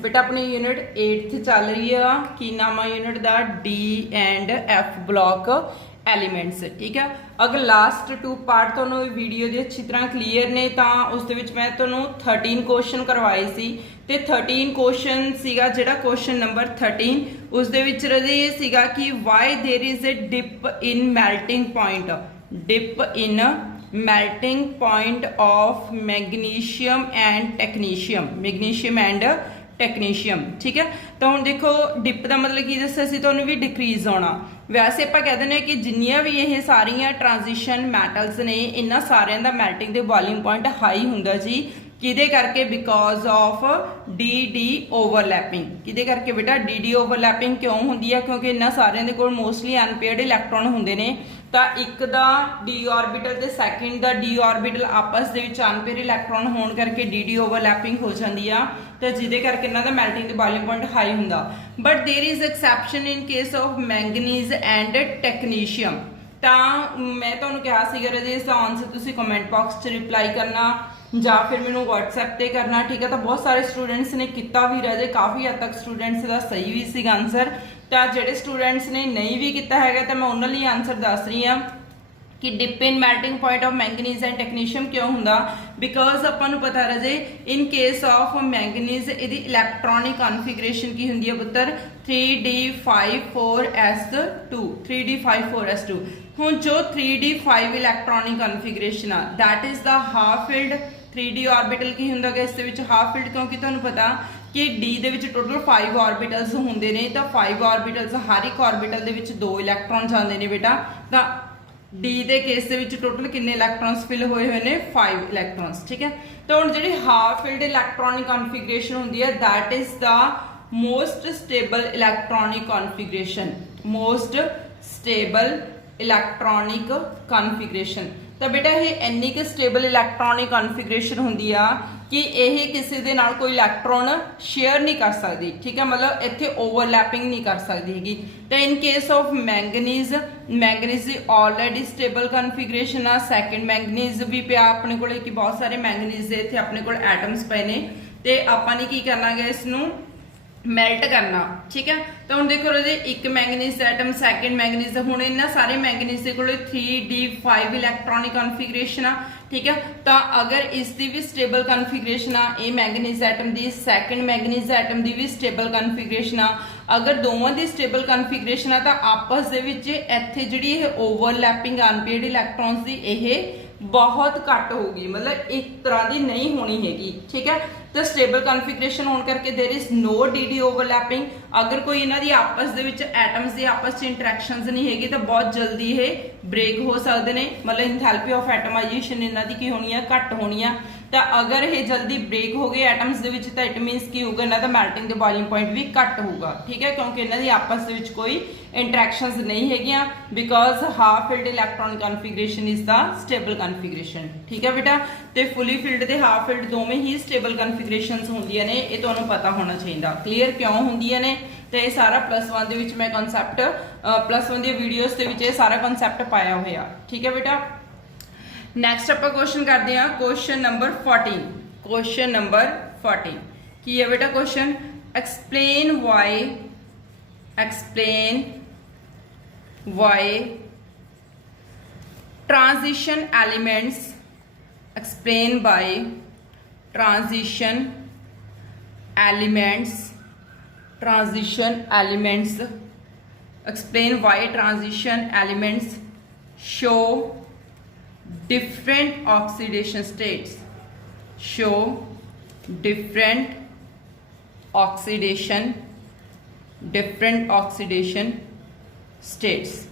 बेटा अपनी unit 8th चल रही है की नाम है यूनिट का D and F block elements. ठीक है, अगर लास्ट 2 पार्ट तो वीडियो जो अच्छी तरह क्लीयर ने तो उस मैं तो 13 क्वेश्चन करवाए सी ते 13 क्वेश्चन सीगा जिहड़ा क्वेश्चन नंबर 13 उस दे विच रहे सीगा कि why there is a dip in melting point, dip in melting point of magnesium and technetium, magnesium and technetium. ठीक है, तो हम देखो डिप का मतलब की दस्या सी तुहानूं भी डिक्रीज होना। वैसे आप कह दें कि जिन्नियां भी ये सारियां ट्रांजिशन मैटल्स ने इन्हां सारियां दा मेल्टिंग दे बॉइलिंग पॉइंट हाई हुंदा जी, किदे करके because of D D overlapping. किदे करके बेटा डी डी ओवरलैपिंग क्यों होंदी है, क्योंकि इन्हां सारियां दे कोल मोस्टली अनपेयर्ड इलैक्ट्रॉन हुंदे ने, तो एक दा डी ऑर्बिटल ते सैकेंड दा डी ऑर्बिटल आपस दे विच अनपेयर इलैक्ट्रॉन होने करके डी डी ओवरलैपिंग हो जाती है, तो जिहदे करके इन्हां दा melting the boiling point high हुंदा। But there is exception in case of manganese and technetium. तो मैं तुहानूं कहा सीगा रजे इसका आंसर तुसीं कमेंट बॉक्स च रिप्लाई करना या फिर मैनूं WhatsApp ते करना। ठीक है, तो बहुत सारे स्टूडेंट्स ने किया भी रजे, काफ़ी हद तक स्टूडेंट्स का सही भी सीगा आंसर। तो जिहड़े स्टूडेंट्स ने नहीं भी किया है तो मैं उन्हां लई आंसर दस रही हाँ कि dip in melting point of manganese and technetium क्यों होंदा, बिकॉज आपां नूं पता रजे इन केस ऑफ मैंगनीज इहदी इलैक्ट्रॉनिक कॉन्फिगरेशन की हुंदी है पुत्तर 3d54s2, 3d54s2। हुण जो 3d5 इलैक्ट्रॉनिक कॉन्फिगरेशन आ that is the half filled 3d orbital की हुंदा है, इस दे विच हाफ फिल्ड क्योंकि तुहानूं पता कि डी दे विच टोटल 5 ऑर्बिटल्स हुंदे ने, तो 5 ऑर्बिटल्स हर एक ऑर्बिटल दे विच 2 इलैक्ट्रॉन जांदे ने बेटा। तो डी दे केस दे विच टोटल कितने इलैक्ट्रॉन्स फिल होए हुए ने 5 इलैक्ट्रॉन्स। ठीक है, तो हुण जिहड़ी हाफ फिल्ड इलैक्ट्रॉनिक कॉन्फिगरेशन हुंदी है that is the most stable electronic configuration, most stable electronic configuration. तो बेटा ये इन्नी कि स्टेबल इलैक्ट्रॉनिक कॉन्फिगरेशन हुंदी आ कि यह किसी दे नाल कोई इलैक्ट्रॉन शेयर नहीं कर सकती। ठीक है, मतलब इत्थे ओवरलैपिंग नहीं कर सकती हैगी। तो in case of manganese, manganese already stable configuration आ, सैकेंड मैंगनीज भी पिया अपने को, बहुत सारे मैंगनीज दे इत्थे अपने को एटम्स पे ने, ते आपां ने की करना है इसनूं मैल्ट करना। ठीक है, तो हम देखो रहे एक मैंगनीज एटम, सैकेंड मैंगनीज, हुण इन्हां सारे मैंगनीज दे कोल 3d5 इलैक्ट्रॉनिक कॉन्फिगरेशन आ। ठीक है, तो अगर इसकी भी स्टेबल कॉन्फिगरेशन आ, ये मैंगनीज एटम की, सैकेंड मैंगनीज एटम की भी स्टेबल कॉन्फिगरेशन आ, अगर दोवां की स्टेबल कॉन्फिगरेशन आ तो आपस दे विच इत्थे जिहड़ी इह ओवरलैपिंग अनपेयर्ड इलैक्ट्रॉन्स की इह बहुत घट होगी, मतलब एक तरह की नहीं होनी हैगी। ठीक है, तो स्टेबल कॉन्फिगरेशन होने करके there is no D D overlapping. अगर कोई इन्हां दी आपस दे विच एटम्स दी आपस च इंटरैक्शनस नहीं हैगी तो बहुत जल्दी ये ब्रेक हो सकते हैं, मतलब इंथैल्पी ऑफ एटमाइजेशन इन्हां दी की होनी है, घट होनी है। तो अगर ये जल्दी ब्रेक हो गए एटम्स दे विच तो इट मीनस की होगा इन्हां दा मेल्टिंग द बॉइलिंग पॉइंट भी घट होगा। ठीक है, क्योंकि इन्हां दी आपस दे विच कोई इंटरैक्शनस नहीं हैगियां, because half filled electronic configuration is the stable configuration. ठीक है बेटा, तो फुली फिल्ड ते हाफ फिल्ड दोवें ही स्टेबल कॉन्फिगरेशनस होंदियां ने, ये तुहानूं पता होना चाहिए। क्लीयर क्यों होंदियां ने, तो ये सारा +1 दे विच मैं कॉन्सैप्ट +1 दी वीडियोस दे विच ये सारा कॉन्सैप्ट पाया होया। ठीक है बेटा, नैक्सट आप क्वेश्चन करते हैं क्वेश्चन नंबर 14। क्वेश्चन नंबर 14 की है बेटा question, explain why transition elements, explain by transition elements, explain why transition elements show different oxidation states, different oxidation states।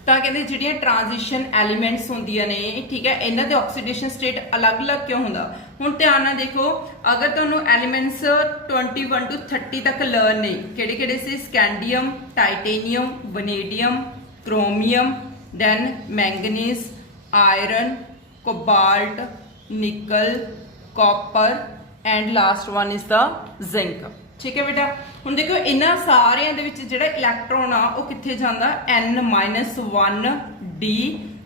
तो कहते जिहड़ियां ट्रांजिशन एलीमेंट्स होंदियां ने, ठीक है, इन्हां दे ऑक्सीडेशन स्टेट अलग अलग क्यों हुंदा। हुण ध्यान नाल देखो, अगर तुहानूं एलीमेंट्स 21 to 30 तक लर्न ने, किहड़े-किहड़े सी, scandium, titanium, vanadium, chromium, then manganese, iron, cobalt, nickel, copper and last one is the zinc. ठीक है बेटा, हुण देखो इन्हां सारियां दे विच जिहड़ा इलैक्ट्रॉन आ वो कित्थे जांदा, N-1d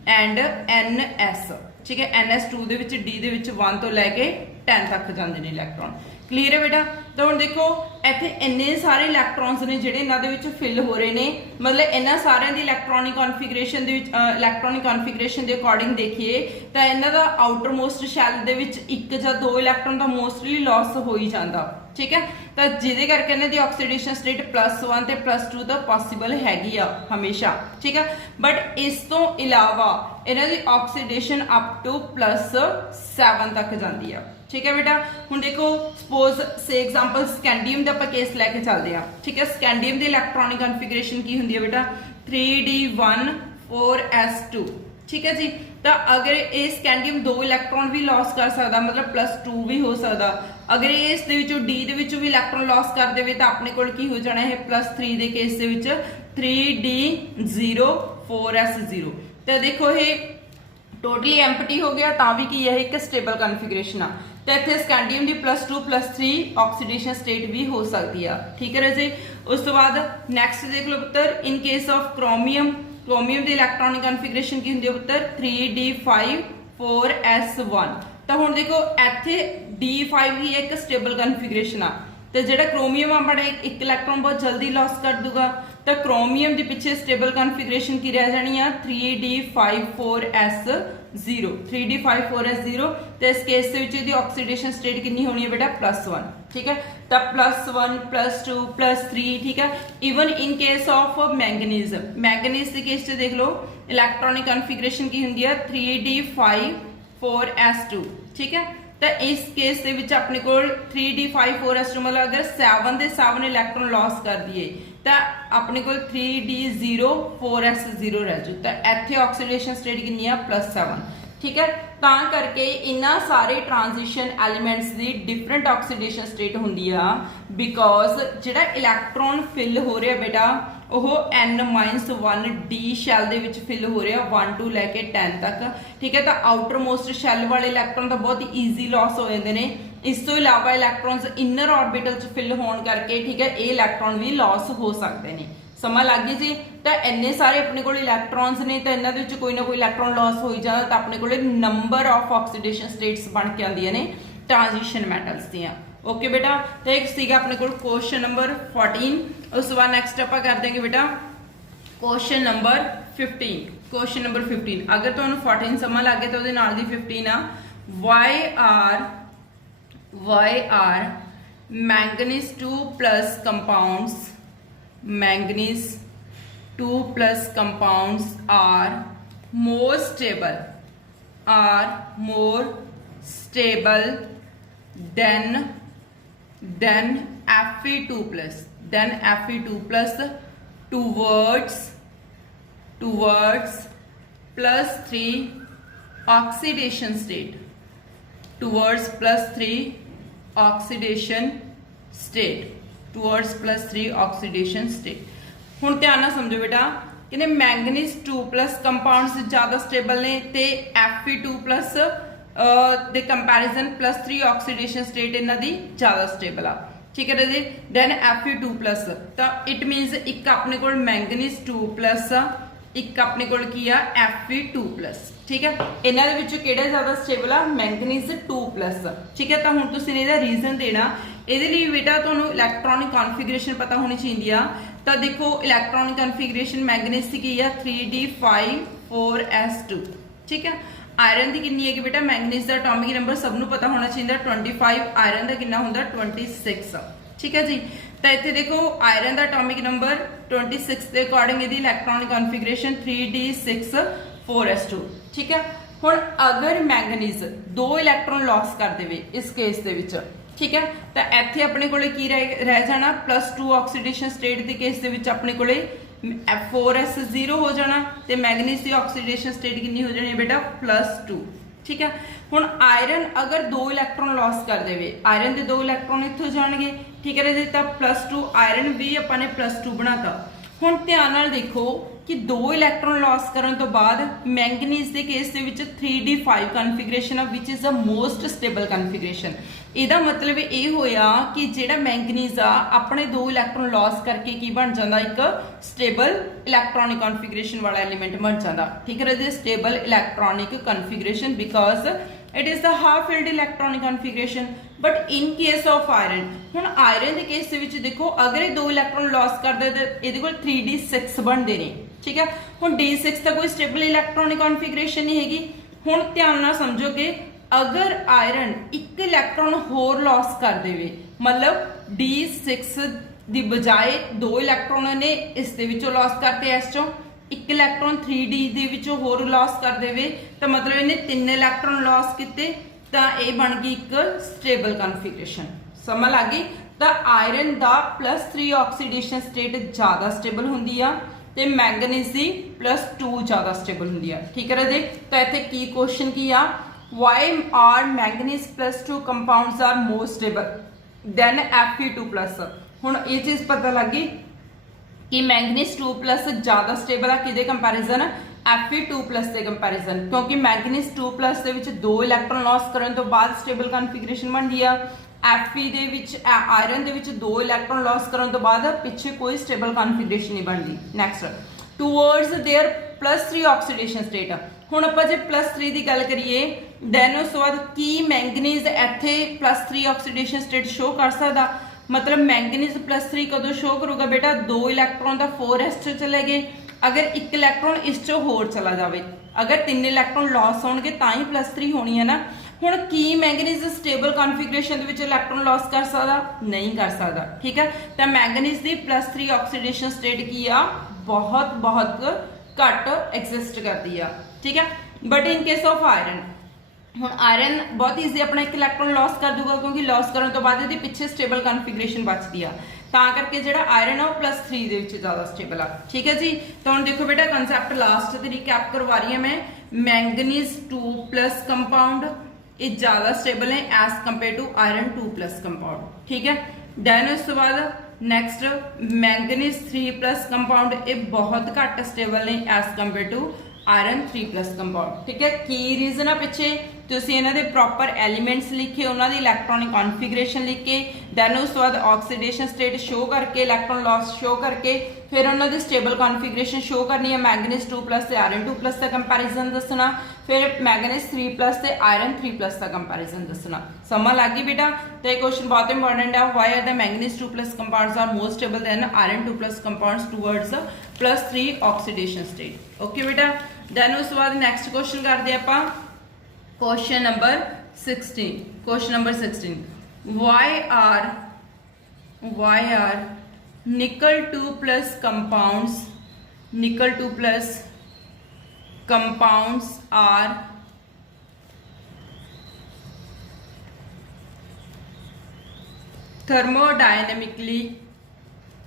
एंड NS। ठीक है, NS2 दे विच D दे विच 1 तो लैके 10 तक जांदे ने इलैक्ट्रॉन। क्लीयर है बेटा। तो हुण देखो इत्थे इन्ने सारे इलैक्ट्रॉन्स ने जिहड़े इन्हां दे विच फिल हो रहे ने, मतलब इन्हां सारिਆਂ ਦੀ इलैक्ट्रॉनिक कॉन्फिगरेशन दे विच इलैक्ट्रॉनिक कॉन्फिगरेशन दे अकॉर्डिंग देखिए तो इन्हां दा आउटर मोस्ट शैल दे विच एक जां दो इलैक्ट्रॉन दा मोस्टली लॉस हो ही जांदा, ठीक है। तो जिहदे करके इन्हां दी ऑक्सीडेशन स्टेट +1 ते +2 तक पॉसिबल हैगी आ हमेशा, ठीक है। बट इस तो इलावा इन्हां दी ऑक्सीडेशन अप टू +7 तक जाती है, ठीक है बेटा। हुण देखो सपोज से एग्जांपल स्कैंडियम दा आपां केस लैके चलदे हां, ठीक है। स्कैंडियम दी इलैक्ट्रॉनिक कॉन्फिगरेशन की हुंदी है बेटा 3d1 4s2, ठीक है जी। तो अगर ये स्कैंडियम दो इलैक्ट्रॉन भी लॉस कर सकता, मतलब +2 भी हो सकता। अगर ये इस दे विचों डी दे विचों भी इलैक्ट्रॉन लॉस कर देवे तो अपने कोल की हो जाना है +3 दे केस दे विच 3d0 4s0। तो देखो ये टोटली एम्पटी हो गया, ता भी की है एक स्टेबल कॉन्फिगरेशन आ। तो इत्थे स्कैंडियम दी +2 +3 ऑक्सीडेशन स्टेट भी हो सकती है, ठीक है राजे। उस तो बाद नैक्सट देख लो पुत्र, इन case of chromium, chromium the electronic configuration की हुंदी है पुत्र 3d5 4s1। तो हुण देखो इत्थे d5 ही एक स्टेबल कॉन्फिगरेशन आ, तो जिहड़ा क्रोमियम अपना एक इलैक्ट्रॉन बहुत जल्दी लॉस कर दूगा। तो क्रोमियम के पिछे स्टेबल कॉन्फिगरेशन की रह जानी है 3d5 4s0, 3d5 4s0। तो इस केस के विच इहदी ऑक्सीडेशन स्टेट कितनी होनी है बेटा +1, ठीक है। तो +1 +2 +3, ठीक है। Even in case of manganese, manganese के केस से देख लो इलैक्ट्रॉनिक कॉन्फिगरेशन की हुंदी है 3d5 4s2, ठीक है। तो इस केस के विच अपने को 3d5 4s2 मतलब अगर 7 दे 7 इलैक्ट्रॉन लॉस कर दिए तो अपने को 3d0 4s0 रह जू। तो इत्थे ऑक्सीडेशन स्टेट कितनी है +7, ठीक है। तां करके इन्हां सारे transition elements the different oxidation state हुंदी आ, बिकॉज जिहड़ा इलैक्ट्रॉन फिल हो रहा बेटा ਉਹ n-1 d शैल ਦੇ ਵਿੱਚ ਫਿਲ ਹੋ ਰਿਹਾ 1 ਤੋਂ ਲੈ ਕੇ 10 ਤੱਕ, ਠੀਕ ਹੈ। ਤਾਂ ਆਊਟਰ ਮੋਸਟ ਸ਼ੈਲ ਵਾਲੇ ਇਲੈਕਟ੍ਰੋਨ ਤਾਂ ਬਹੁਤ ਈਜ਼ੀ ਲਾਸ ਹੋ ਜਾਂਦੇ ਨੇ। ਇਸ ਤੋਂ ਇਲਾਵਾ ਇਲੈਕਟ੍ਰੋਨਸ ਇਨਰ ਆਰਬਿਟਲ 'ਚ ਫਿਲ ਹੋਣ ਕਰਕੇ, ਠੀਕ ਹੈ, ਇਹ ਇਲੈਕਟ੍ਰੋਨ ਵੀ ਲਾਸ ਹੋ ਸਕਦੇ ਨੇ। ਸਮਝ ਲੱਗ ਗਈ ਜੀ। ਤਾਂ ਇੰਨੇ ਸਾਰੇ ਆਪਣੇ ਕੋਲ ਇਲੈਕਟ੍ਰੋਨਸ ਨੇ, ਤਾਂ ਇਹਨਾਂ ਦੇ ਵਿੱਚ ਕੋਈ ਨਾ ਕੋਈ ਇਲੈਕਟ੍ਰੋਨ ਲਾਸ ਹੋ ਹੀ ਜਾਂਦਾ। ਤਾਂ ਆਪਣੇ ਕੋਲ ਨੰਬਰ ਆਫ ਆਕਸੀਡੇਸ਼ਨ ਸਟੇਟਸ ਬਣ ਕੇ ਆਉਂਦੀਆਂ ਨੇ ट्रांजिशन मैटल्स दियां। ओके बेटा, तो एक सीगा अपने को क्वेश्चन नंबर 14। उस बाद नेक्स्ट आप कर देंगे बेटा क्वेश्चन नंबर 15। क्वेश्चन नंबर 15 अगर तुहानू 14 समझ लग गया तो उहदे नाल दी 15 आ why are manganese 2+ compounds, manganese 2+ compounds are more stable than Fe2+, towards +3 oxidation state, towards +3 oxidation state। हुण ध्यान नाल समझो बेटा कि मैंगनीज 2+ कंपाउंड्स ज़्यादा स्टेबल ने ते Fe2+ दे कंपैरिजन +3 ऑक्सीडेशन स्टेट इन्हां दी ज़्यादा स्टेबल आ, ठीक है जी। दैन Fe2+ तो इट मीनस एक अपने कोल मैंगनीज 2+ आ, एक अपने कोल की आ Fe2+, ठीक है। इन्हां दे विचों किहड़ा ज़्यादा स्टेबल आ? मैंगनीज 2+, ठीक है। तो हुण तुसीं इहदा रीजन देना। इहदे लई बेटा तुहानूं इलैक्ट्रॉनिक कॉन्फिगरेशन पता होनी चाहिए आ। तो देखो इलैक्ट्रॉनिक कॉन्फिगरेशन मैंगनीज की है 3d5 ठीक है। आयरन की कितनी है बेटा? मैंगनीज का एटॉमिक नंबर सबनों पता होना चाहिए 25, आयरन का कितना होता 26, ठीक है जी। तो इतने देखो आयरन का एटॉमिक नंबर 26 के अकॉर्डिंग यदि इलैक्ट्रॉनिक कॉन्फिगरेशन 3d6 ठीक है। हुण अगर मैंगनीज 2 इलैक्ट्रॉन लॉस कर दे इस केस दे विच, ठीक है, तो इत्थे अपने कोले की रह जाना +2 ऑक्सीडेशन स्टेट के केस दे विच अपने कोले 4s0 हो जाना, तो मैंगनीज की ऑक्सीडेशन स्टेट कितनी हो जानी है बेटा +2, ठीक है। हुण आयरन अगर 2 इलैक्ट्रॉन लॉस कर दे, आयरन के 2 इलैक्ट्रॉन इत्थों जाणगे, ठीक है जी। तो +2 आयरन भी अपने +2 बनाता। हुण ध्यान नाल देखो कि 2 इलैक्ट्रॉन लॉस करने तो बाद मैंगनीज के केस के विच 3d5 configuration which is the most stable configuration. ਇਹਦਾ मतलब ये होया कि ਜਿਹੜਾ मैंगनीज आ अपने 2 इलैक्ट्रॉन लॉस करके की बन जाता एक स्टेबल इलैक्ट्रॉनिक कॉन्फिगरेशन वाला एलिमेंट बन जाता, ठीक है जी। Stable electronic configuration because it is the half filled electronic configuration. But in case of iron, हुण आयरन के केस विच देखो अगर ये 2 इलैक्ट्रॉन लॉस करदे ते इहदे कोल 3d6 बनदे ने, ठीक है। हुण d6 तां कोई स्टेबल इलैक्ट्रॉनिक कॉन्फिगरेशन नहीं हैगी। हुण ध्यान नाल समझो कि अगर आयरन 1 इलैक्ट्रॉन होर लॉस कर देवे, मतलब d6 दी बजाय 2 इलैक्ट्रॉन ने इस दे विचों लॉस करते, इस चों 1 इलैक्ट्रॉन 3d दे विचों होर लॉस कर देवे, तो मतलब इन्हें 3 इलैक्ट्रॉन लॉस किते, तो ये बन गई एक स्टेबल कॉन्फिगरेशन। समझ आ गई। तो आयरन दा +3 ऑक्सीडेशन स्टेट ज़्यादा स्टेबल होंदी आ ते मैंगनीज दी +2 ज़्यादा स्टेबल होंदी आ, ठीक है राजे। तो इत्थे की क्वेश्चन की आ, why are manganese +2 compounds are more stable than Fe2+। हुण ये चीज़ पता लग गई कि मैंगनीज 2+ ज़्यादा स्टेबल आ किहदे कंपैरिजन, Fe2+ के कंपैरिजन, क्योंकि मैंगनीज 2+ दे विच 2 इलैक्ट्रॉन लॉस करन तो बाद स्टेबल कॉन्फिगरेशन बनदी आ। Fe दे विच आयरन दे विच 2 इलैक्ट्रॉन लॉस करन तो बाद पिछे कोई स्टेबल कॉन्फिगरेशन नहीं बनदी। Next, towards their +3 oxidation state. हुण आपां जे +3 की गल करिए, दैन उस तो बाद की मैंगनीज इत्थे +3 ऑक्सीडेशन स्टेट शो कर सकदा, मतलब मैंगनीज +3 कदों शो करूगा बेटा, 2 इलैक्ट्रॉन का 4s चले गए, अगर 1 इलैक्ट्रॉन इस चो होर चला जाए, अगर 3 इलैक्ट्रॉन लॉस होणगे तां ही +3 होनी है ना। हुण की मैंगनीज स्टेबल कॉन्फिगरेशन दे विच इलैक्ट्रॉन लॉस कर सकदा, नहीं कर सकदा, ठीक है। तो मैंगनीज दी +3 ऑक्सीडेशन स्टेट की आ, बहुत बहुत घट एग्जिस्ट करती है, ठीक है। But in case of iron, हुण आयरन बहुत ईजी अपना 1 इलैक्ट्रॉन लॉस कर दूगा, क्योंकि लॉस करने तो बाद इहदे पिछे स्टेबल कॉन्फिगरेशन बचती है, तां करके जिहड़ा आयरन है वो +3 दे विच ज़्यादा स्टेबल आ, ठीक है जी। तो हुण देखो बेटा कंसैप्ट लास्ट ते रिकैप करवा रही है मैं। मैंगनीज 2+ कंपाउंड ये ज़्यादा स्टेबल है as compare to iron 2+ compound, ठीक है। दैन उस तो बाद नैक्सट मैंगनीज 3+ कंपाउंड ये बहुत घट स्टेबल ने as compare to iron 3+ compound, ठीक है। की रीजन है पिछे तुसीं इन्हां दे प्रॉपर एलीमेंट्स लिखे, उन्हां दी इलैक्ट्रॉनिक कॉन्फिगरेशन लिख के, दैन उस तो बाद ऑक्सीडेशन स्टेट शो करके, इलैक्ट्रॉन लॉस शो करके, फिर उन्हां दी स्टेबल कॉन्फिगरेशन शो करनी है, मैंगनीज 2+ ते आयरन 2+ का कंपैरिजन दसना, फिर मैंगनीज 3+ ते आयरन 3+ का कंपैरिजन दसना। समझ लग गई बेटा। तो ये क्वेश्चन बहुत इंपॉर्टेंट है, why are the manganese 2+ compounds are more stable than iron 2+ compounds towards +3 oxidation state. Okay बेटा। दैन उस बाद नैक्सट क्वेश्चन करते हैं आपां, question number 16। Question number 16, why are nickel 2+ compounds, nickel 2+ compounds are thermodynamically,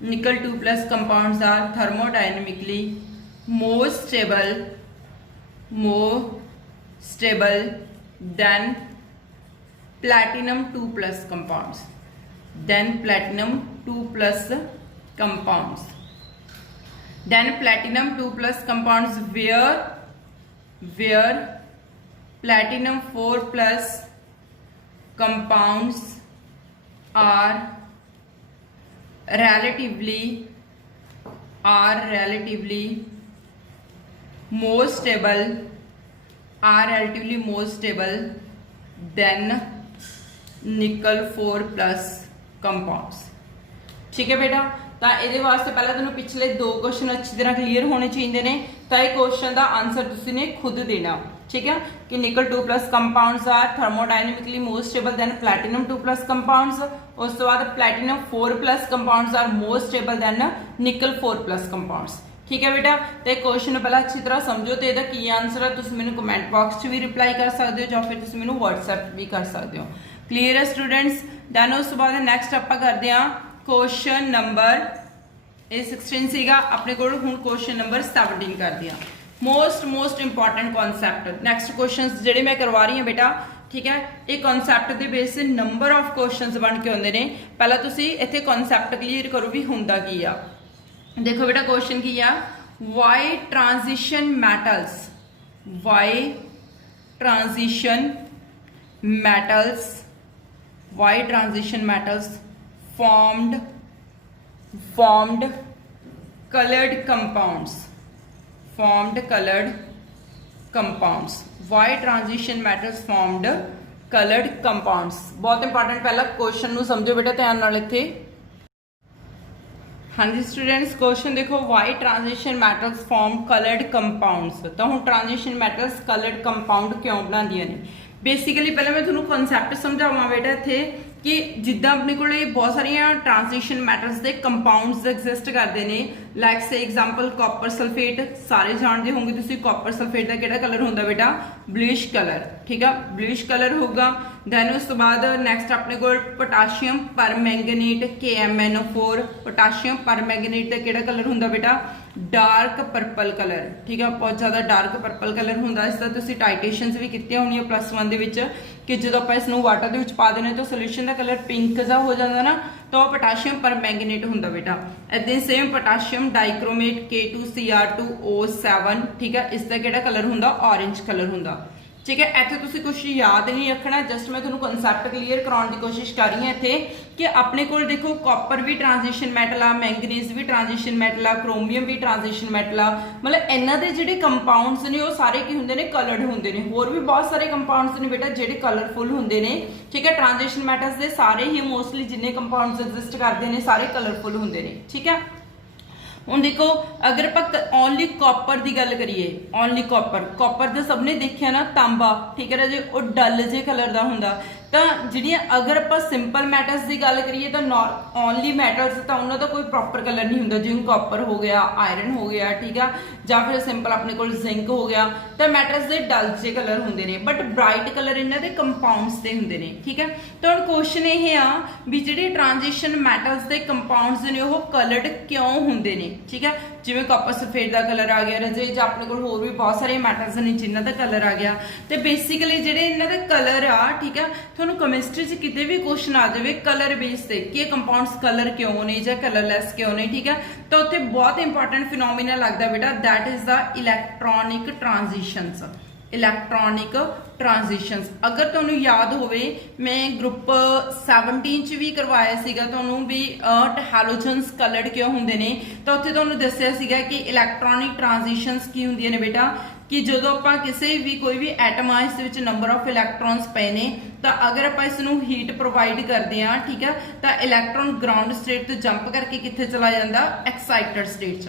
nickel 2+ compounds are thermodynamically more stable than platinum 2+ compounds, then platinum 2+ compounds, then platinum 2+ compounds where platinum 4+ compounds are relatively more stable than nickel 4+ compounds, ठीक है बेटा। तो ये वास्ते पहले तुहानूं पिछले 2 question अच्छी तरह क्लीयर होने चाहिए ने, तो ये क्वेश्चन का आंसर तुसीं ने खुद देना, ठीक है। कि nickel 2+ compounds are thermodynamically more stable than platinum 2+ compounds, उस तो बाद platinum 4+ compounds are more stable than nickel 4+ compounds, ठीक है बेटा। तो क्वेश्चन पहले अच्छी तरह समझो, तो यदा की आंसर है तुसीं मैनूं कमेंट बॉक्स च भी रिप्लाई कर सकते हो, या फिर तुसीं मैनूं व्हाट्सएप भी कर सकते हो। क्लीयर है स्टूडेंट्स। दैन उस तो बाद नैक्सट आपां करते हैं क्वेश्चन नंबर 16 सीगा अपने को, हुण क्वेश्चन नंबर 17 करते हैं। Most important concept next question जिहड़े मैं करवा रही हूँ बेटा, ठीक है। ये कॉन्सैप्ट के बेस से नंबर ऑफ क्वेश्चन बन के आते हैं। पहला तुसीं इत्थे कॉन्सैप्ट क्लीयर करो भी हुंदा की आ। देखो बेटा क्वेश्चन की आ, why transition metals formed colored compounds. Why transition metals formed coloured compounds. बहुत इंपॉर्टेंट, पहला क्वेश्चन नूं समझो बेटा ध्यान नाल इत्थे। हाँ जी स्टूडेंट्स, क्वेश्चन देखो, why transition metals form coloured compounds. तो हुण ट्रांजिशन मैटल्स कलर्ड कंपाउंड क्यों बनांदियां ने? बेसिकली पहले मैं तुहानूं कॉन्सैप्ट समझावां बेटा इत्थे कि जिद्दां अपने कोले बहुत सारियां ट्रांजिशन मैटल्स दे कंपाउंड्स एग्जिस्ट करते हैं। लाइक से एग्जांपल कॉपर सल्फेट, सारे जानते होंगे तुसीं कॉपर सल्फेट का किहड़ा कलर हुंदा बेटा? ब्लूइश कलर, ठीक है, ब्लूइश कलर होगा। दैन उस तो बाद नैक्सट अपने को potassium permanganate KMnO4, potassium permanganate का किहड़ा कलर हुंदा बेटा? डार्क पर्पल कलर, ठीक है, बहुत ज़्यादा डार्क पर्पल कलर हुंदा। इसदा तुसीं टाइटेशनस भी कीतियां होणीआं +1 दे विच कि जदों आपां इसनूं वाटर दे विच पा दिंदे तो सोल्यूशन का कलर पिंक जा हो जाता ना, तो पोटाशियम परमैंगनेट हुंदा बेटा। इदां सेम पोटाशियम डाइक्रोमेट K2Cr2O7, ठीक है, इसका किहड़ा कलर हुंदा? ऑरेंज कलर हुंदा, ठीक है। इत्थे तुसीं कुछ याद नहीं रखना, जस्ट मैं तुहानूं कॉन्सैप्ट क्लीयर कराउण दी कोशिश कर रही हां इत्थे कि अपने कोल देखो कॉपर भी ट्रांजिशन मैटल आ, मैंगनीज भी ट्रांजिशन मैटल आ, क्रोमियम भी ट्रांजिशन मैटल आ, मतलब इन्हां दे जिहड़े कंपाउंड्स ने वो सारे की हुंदे ने? कलर्ड हुंदे ने। होर भी बहुत सारे कंपाउंड्स ने बेटा जिहड़े कलरफुल हुंदे ने, ठीक है। ट्रांजिशन मैटल्स दे सारे ही मोस्टली जिन्ने कंपाउंड्स एग्जिस्ट करते हैं सारे कलरफुल हुंदे ने, ठीक है। ਹੁਣ देखो अगर आप ओनली कॉपर की गल करिए, ओनली कॉपर तो सबने देखा ना तांबा, ठीक है राजे, वो डल जे कलर का होंदा। तो जिहड़ियां अगर आप सिंपल मैटल्स की गल करिए तो ओनली मैटल्स तो उन्होंने कोई प्रॉपर कलर नहीं होंदा, जिवें कॉपर हो गया, आयरन हो गया, ठीक है, या फिर सिंपल अपने कोल जिंक हो गया। तो मैटल्स के डल जे कलर होंदे ने, बट ब्राइट कलर इन्हां दे कंपाउंड्स दे होंदे ने, ठीक है। तो हुण क्वेश्चन ये आ भी जिहड़े ट्रांजिशन मैटल्स के कंपाउंड्स ने वो कलर्ड क्यों होंदे ने, ठीक है। जिवें कॉपर सल्फेट का कलर आ गया राजे, जां अपने कोल होर भी बहुत सारे मैटल्स ने जिन्हां दा कलर आ गया। तो बेसिकली जिहड़े इन्हां दे कलर आ, ठीक है, तुहानूं केमिस्ट्री च किते भी क्वेश्चन आ जाए कलर बेस से कि कंपाउंड्स कलर क्यों नहीं या कलरलैस क्यों नहीं, ठीक है, तो उत्थे बहुत इंपॉर्टेंट फिनोमिना लगता बेटा, that is the electronic transitions. Electronic transitions अगर तुहानूं याद होवे मैं ग्रुप 17 च भी करवाया सीगा तुहानूं भी हैलोजन्स कलर्ड क्यों हुंदे ने, तो उत्थे तुहानूं दस्सिया सीगा कि इलैक्ट्रॉनिक ट्रांजिशंस की हुंदियां ने बेटा कि जदों आपां किसी भी कोई भी एटम आ इस विच नंबर ऑफ इलैक्ट्रॉन्स पे ने, तो अगर आपां इसनूं हीट प्रोवाइड करते हैं, ठीक है, तो इलैक्ट्रॉन ग्राउंड स्टेट तो जंप करके कित्थे चला जांदा? एक्साइटेड स्टेट च,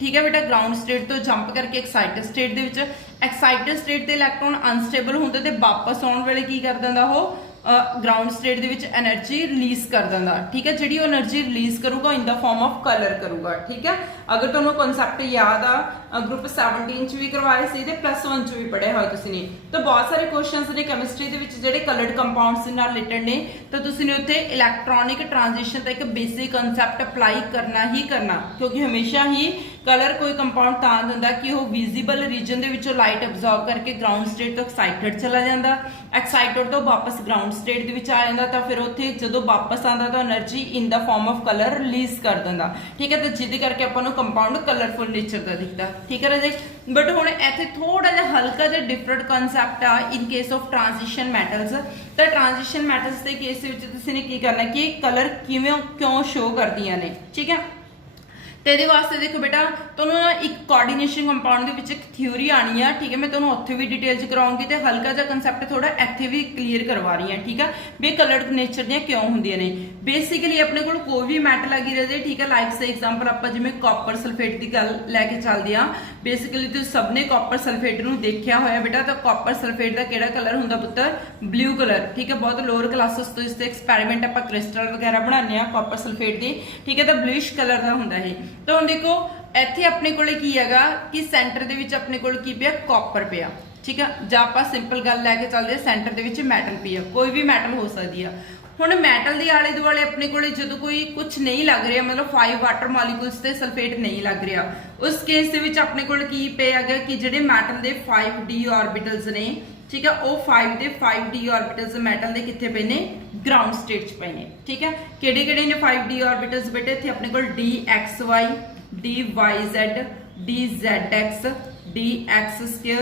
ठीक है बेटा। ग्राउंड स्टेट तो जंप करके एक्साइटेड स्टेट दे विच, एक्साइटेड स्टेट दे इलैक्ट्रॉन अनस्टेबल हुंदे ते वापस आउण वेले की कर दिंदा वो ग्राउंड स्टेट दे विच एनर्जी रिलीज कर दिंदा, ठीक है। जिहड़ी एनर्जी रिलीज करूगा in the form of colour करूगा, ठीक है। अगर तुहानूं कॉन्सैप्ट याद आ ग्रुप 17 च भी करवाए सी ते +1 च भी पढ़िया होया तुसीं ने, तो बहुत सारे क्वेश्चंस ने केमिस्ट्री दे विच जिहड़े कलर्ड कंपाउंड्स नाल रिलेटेड ने, तो तुसीं ने उत्थे इलैक्ट्रॉनिक ट्रांजिशन दा एक बेसिक कॉन्सैप्ट अप्लाई करना ही करना, क्योंकि हमेशा ही कलर कोई कंपाउंड तां दिंदा कि वो विजिबल रीजन दे विचों लाइट अब्जॉर्ब करके ग्राउंड स्टेट तो एक्साइटेड चला जाता, एक्साइटेड तो वापस ग्राउंड स्टेट दे विच आ जांदा, तो फिर उत्थे जदों वापस आंदा तो energy in the form of colour release कर दिंदा, ठीक है। तो जिहदे करके आपां नूं कंपाउंड कलरफुल नेचर दा दिखदा, ठीक है राजे। बट हुण इत्थे थोड़ा जिहा हल्का जिहा डिफरेंट कॉन्सैप्ट आ in case of transition metals. तो ट्रांजिशन मैटल्स के केस विच तुसीं ने की करना कि कलर किवें क्यों शो करदियां ने, ठीक है। तो ये वास्ते देखो बेटा तुहानूं ना एक कोआर्डिनेशन कंपाउंड के एक थ्योरी आनी है, ठीक है, मैं तुहानूं उत्थे भी डिटेल च कराऊंगी तो हल्का जिहा कंसैप्ट थोड़ा इत्थे भी क्लीयर करवा रही है, ठीक है, भी कलर्ड नेचर दियां क्यों हुंदियां ने। बेसिकली अपने कोल कोई भी मैटल लगी रहे, ठीक है, लाइक से एग्जांपल आपां जिवें कॉपर सल्फेट की गल लैके चलदे आ। बेसिकली तुसीं सबने कॉपर सल्फेट नूं देखिया होया बेटा, तो कॉपर सल्फेट का किहड़ा कलर हुंदा पुत्तर? ब्लू कलर, ठीक है। बहुत लोअर क्लासेस तो इसते एक्सपैरीमेंट आपां क्रिस्टल वगैरह बनाने आ कॉपर सल्फेट दी, ठीक है, तो ब्लूइश कलर का हुंदा है। तो हुण देखो इत्थे अपने कोले की हैगा कि सेंटर दे विच अपने कोल की पिया? कॉपर पिया, ठीक है। जां आपां सिंपल गल लैके चलदे सेंटर दे विच मैटल पिया, कोई भी मैटल हो सकदी है। हुण मैटल दे आले दुआले अपने कोले जदों कोई कुछ नहीं लग रहा, मतलब 5 वाटर मॉलिक्यूल्स ते सल्फेट नहीं लग रहा, उस केस दे विच अपने कोल की पिया कि जिहड़े मैटल दे 5d ऑर्बिटल्स ने, ठीक है, वो 5d ऑर्बिटल्स मैटल दे कित्थे पे ने? ग्राउंड स्टेट च पे ने, ठीक है। किहड़े-किहड़े ने 5d ऑर्बिटल्स बेटे? इत्थे अपने कोल dxy, dyz, dzx, dx2,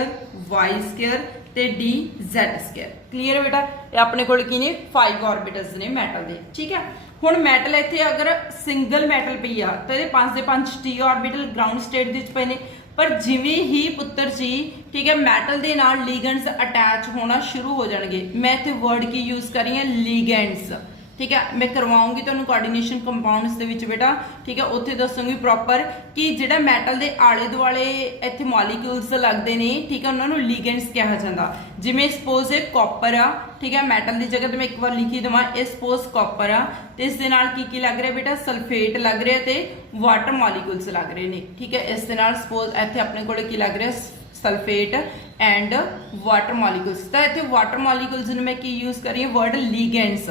y2 ते dz2। क्लीयर है बेटा? ये अपने कोल की ने 5 ऑर्बिटल्स ने मैटल दे, ठीक है। हुण मैटल इत्थे अगर सिंगल मैटल पई आ तो ये 5 दे 5 d ऑर्बिटल ग्राउंड स्टेट दे विच पे ने, पर जिवें ही पुत्र जी ठीक है मैटल दे नाल लीगेंड्स अटैच होना शुरू हो जाएंगे। मैं इत्थे वर्ड की यूज कर रही हूँ लीगेंड्स, ठीक है। मैं करवाऊंगी तुहानू कोआर्डिनेशन कंपाउंड्स दे विच बेटा, ठीक है, उत्थे दसूंगी प्रॉपर कि जिहड़ा मैटल दे आले दुआले इत्थे मॉलिक्यूल्स लगदे ने, ठीक है, उन्हां नू लीगेंड्स कहा जांदा। जिवें सपोज ये कॉपर आ, ठीक है, मैटल की जगह तो मैं एक बार लिखी देवां, ये सपोज कॉपर आ ते इस दे नाल की लग रहा बेटा सल्फेट लग रहा ते वाटर मॉलिक्यूल्स लग रहे ने, ठीक है। इस दे नाल सपोज इत्थे अपने कोल की लग रहा सल्फेट एंड वाटर मॉलिक्यूल्स, तो इत्थे वाटर मॉलिक्यूल्स नू मैं की यूज कर रही हूं वर्ड लीगेंड्स,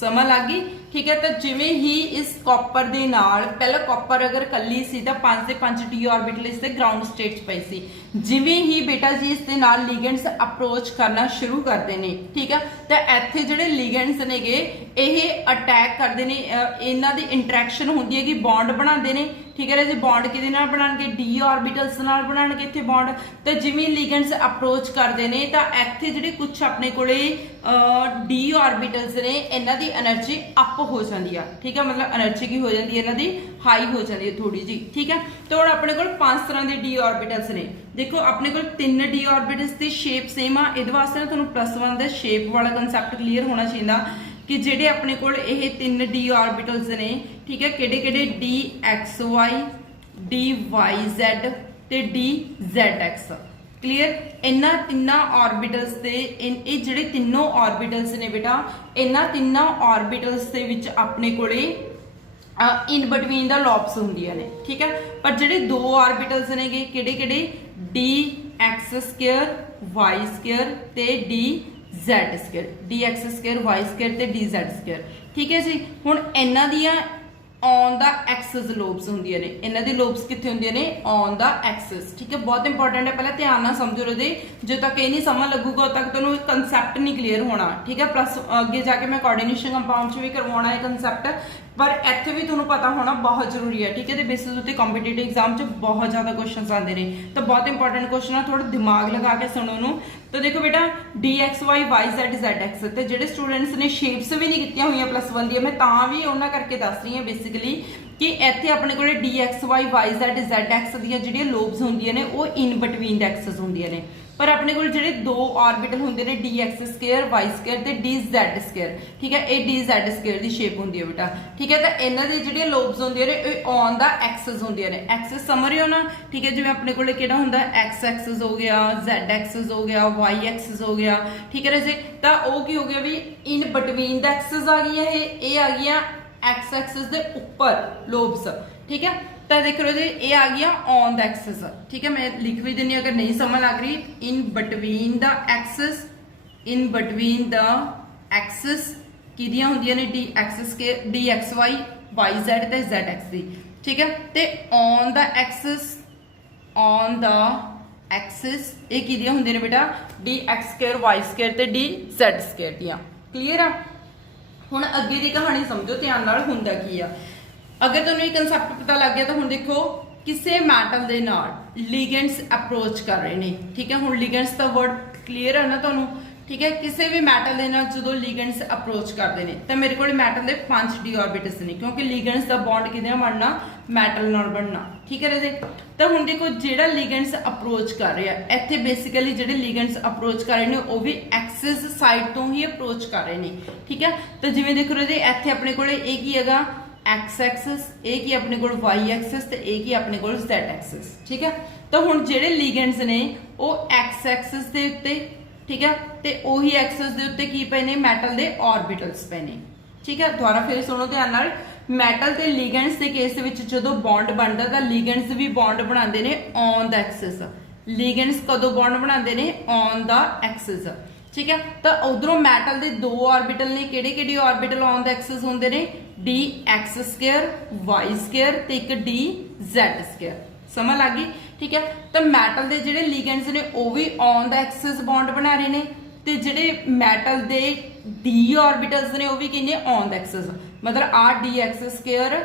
समझ लग गई, ठीक है। तो जिवें ही इस कॉपर दे नाल पहले कॉपर अगर कली सी तो 5 से 5 डी ऑर्बिटल इससे ग्राउंड स्टेट च पई सी, जिवें ही बेटा जी इस दे नाल लीगेंड्स अप्रोच करना शुरू करते हैं, ठीक है। तो इत्थे जिहड़े लीगेंड्स नेगे ये अटैक करते हैं, इन्हां दी इंटरैक्शन हुंदी है कि बॉन्ड बनाते हैं, ठीक है जी। बॉन्ड किहदे नाल बनाणगे डी ऑर्बिटल्स नाल बनाणगे इत्थे बॉन्ड, तो जिवें लीगेंड्स अप्रोच करते हैं तो इत्थे जिहड़े कुछ अपने कोले डी ऑर्बिटल्स ने इन्हां दी एनर्जी अप हो जाती है, ठीक है, मतलब एनर्जी की हो जाती है इन्हां दी हाई हो जाती है थोड़ी जी, ठीक है। तो हुण अपने कोल 5 तरह के डी ऑर्बिटल्स ने, देखो अपने कोल 3 डी ऑर्बिटल्स की शेप सेम आ, इहदे वास्ते ना तुहानूं +1 का शेप वाला कंसैप्ट क्लीयर होना चाहिए कि जेडे अपने कोल ये 3 डी ऑर्बिटल्स ने, ठीक है, किहड़े-किहड़े d x y, d y z ते डी जेड एक्स, क्लीयर। इन्हां तिन्नां ऑर्बिटल्स दे ये जिहड़े तीनों ऑर्बिटल्स ने बेटा, इन्हां तिन्नां ऑर्बिटल्स दे विच अपने कोले इन बिटवीन द लॉब्स हुंदियां ने, ठीक है। पर जिहड़े 2 ऑर्बिटल्स ने किहड़े-किहड़े d x square y square ते d Z square, d x square y square ते डी जेड स्क्वायर, ठीक है जी। हुण इन्हां दियां ऑन द एक्सिस लोब्स होंदियां ने, इन्हां दी लोब्स कित्थे होंदियां ने ऑन द एक्सिस, ठीक है, बहुत इंपॉर्टेंट है, पहले ध्यान नाल समझो रहे, जो तक ये नहीं समझ लगूगा उद तक तुहानूं कंसैप्ट नहीं क्लीयर होना, ठीक है। प्लस अगे जाके मैं कोआर्डिनेशन कंपाउंड च भी करवाउणा है कंसैप्ट, पर इत्थे भी तुहानूं पता होना बहुत जरूरी है, ठीक है। तो बेसिस उत्ते कॉम्पीटेटिव एग्जाम च बहुत ज़्यादा क्वेश्चन आते हैं, तो बहुत इंपॉर्टेंट क्वेश्चन है, थोड़ा दिमाग लगा के सुनो नूं। तो देखो बेटा d x y y z z x, तो जिहड़े स्टूडेंट्स ने शेप्स भी नहीं कीतियां हुई +1 दी, मैं तां भी उन्हां करके दस रही हूँ बेसिकली कि इत्थे अपने कोले d x y y z z x दियां जिहड़ियां लोब्स होंदियां ने वो इन बिटवीन द एक्सिस होंदियां ने, पर अपने कोल जिहड़े 2 ऑर्बिटल होंदे ने d x square y square ते डी जेड स्क्वायर, ठीक है, ये डी जेड स्क्वायर की शेप होंदी है बेटा, ठीक है। तो इन्हां दी जिहड़ियां लोब्स होंदियां ने ऑन द एक्सिस होंदियां ने, एक्सिस समझ रहे हो ना, ठीक है। जिवें अपने कोले किहड़ा हुंदा एक्स एक्सिस हो गया, जेड एक्सिस हो गया, वाई एक्सिस हो गया, ठीक है जी। तो वो की हो गया भी इन बिटवीन द एक्सिस आ गई है, ये आ गई एक्स एक्सिस के ऊपर लोब्स, ठीक है। तो देख लो जी ये आ गया ऑन द एक्सिस, ठीक है, मैं लिख भी देनी अगर नहीं समझ लग रही, in between the axis, in between the axis किदियां होंदियां ने डी एक्सिस के d x y y z ते जेड एक्स दी, ठीक है। तो on the axis, on the axis ये किदियां होंदियां ने बेटा d x square y square ते डी जेड स्क्वायर दियां, क्लीयर आ। हुण अगे दी कहानी समझो ध्यान नाल हुंदा की आ। अगर तुहानूं ये कंसैप्ट पता लग गया तो हुण देखो किसी मैटल दे नाल लीगेंड्स अप्रोच कर रहे हैं, ठीक है। हुण लीगेंड्स दा वर्ड क्लीयर है ना तुहानूं, ठीक है। किसी भी मैटल दे नाल जदों लीगेंड्स अप्रोच करते हैं तो मेरे को मैटल दे 5 डी ऑर्बिटल्स ने, क्योंकि लीगेंड्स दा बॉन्ड किहदे नाल बनना मैटल नाल बनना, ठीक है जी। तो हुण देखो जिहड़ा लीगेंड्स अप्रोच कर रहा है इत्थे बेसिकली जिहड़े लीगेंड्स अप्रोच कर रहे हैं वो भी एक्सिस साइड तो ही अप्रोच कर रहे हैं, ठीक है। तो जिवें देखो जी इत्थे अपने कोले एक ही हैगा एक्स एक्सिस, एक ही अपने कोल वाई एक्सिस ते एक ही अपने कोल जेड एक्सिस, ठीक है। तो हुण जिहड़े लीगेंड्स ने वो एक्स एक्सिस दे उत्ते, ठीक है, ते ओही एक्सिस दे उत्ते की पे ने मैटल दे ऑर्बिटल्स पे ने, ठीक है। दोबारा फिर सुनो ध्यान नाल, मैटल ते लीगेंड्स के केस विच जदों बॉन्ड बनदा तां लीगेंड्स भी बॉन्ड बनाते हैं ऑन द एक्सिस, लीगेंड्स कदों बॉन्ड बनाते हैं ऑन द एक्सिस, ठीक है। तो उधरों मैटल के 2 ऑर्बिटल ने, किहड़े-किहड़े ऑर्बिटल ऑन द एक्सिस होंदे ने d x square y square ते एक डी जेड स्क्वायर, समझ लग गई, ठीक है। तो मैटल के जिहड़े लीगेंड्स ने वो भी ऑन द एक्सिस बॉन्ड बना रहे हैं, ते जिहड़े मैटल के डी ऑर्बिटल्स ने वो भी किन्ने ऑन द एक्सिस, मतलब आ d x square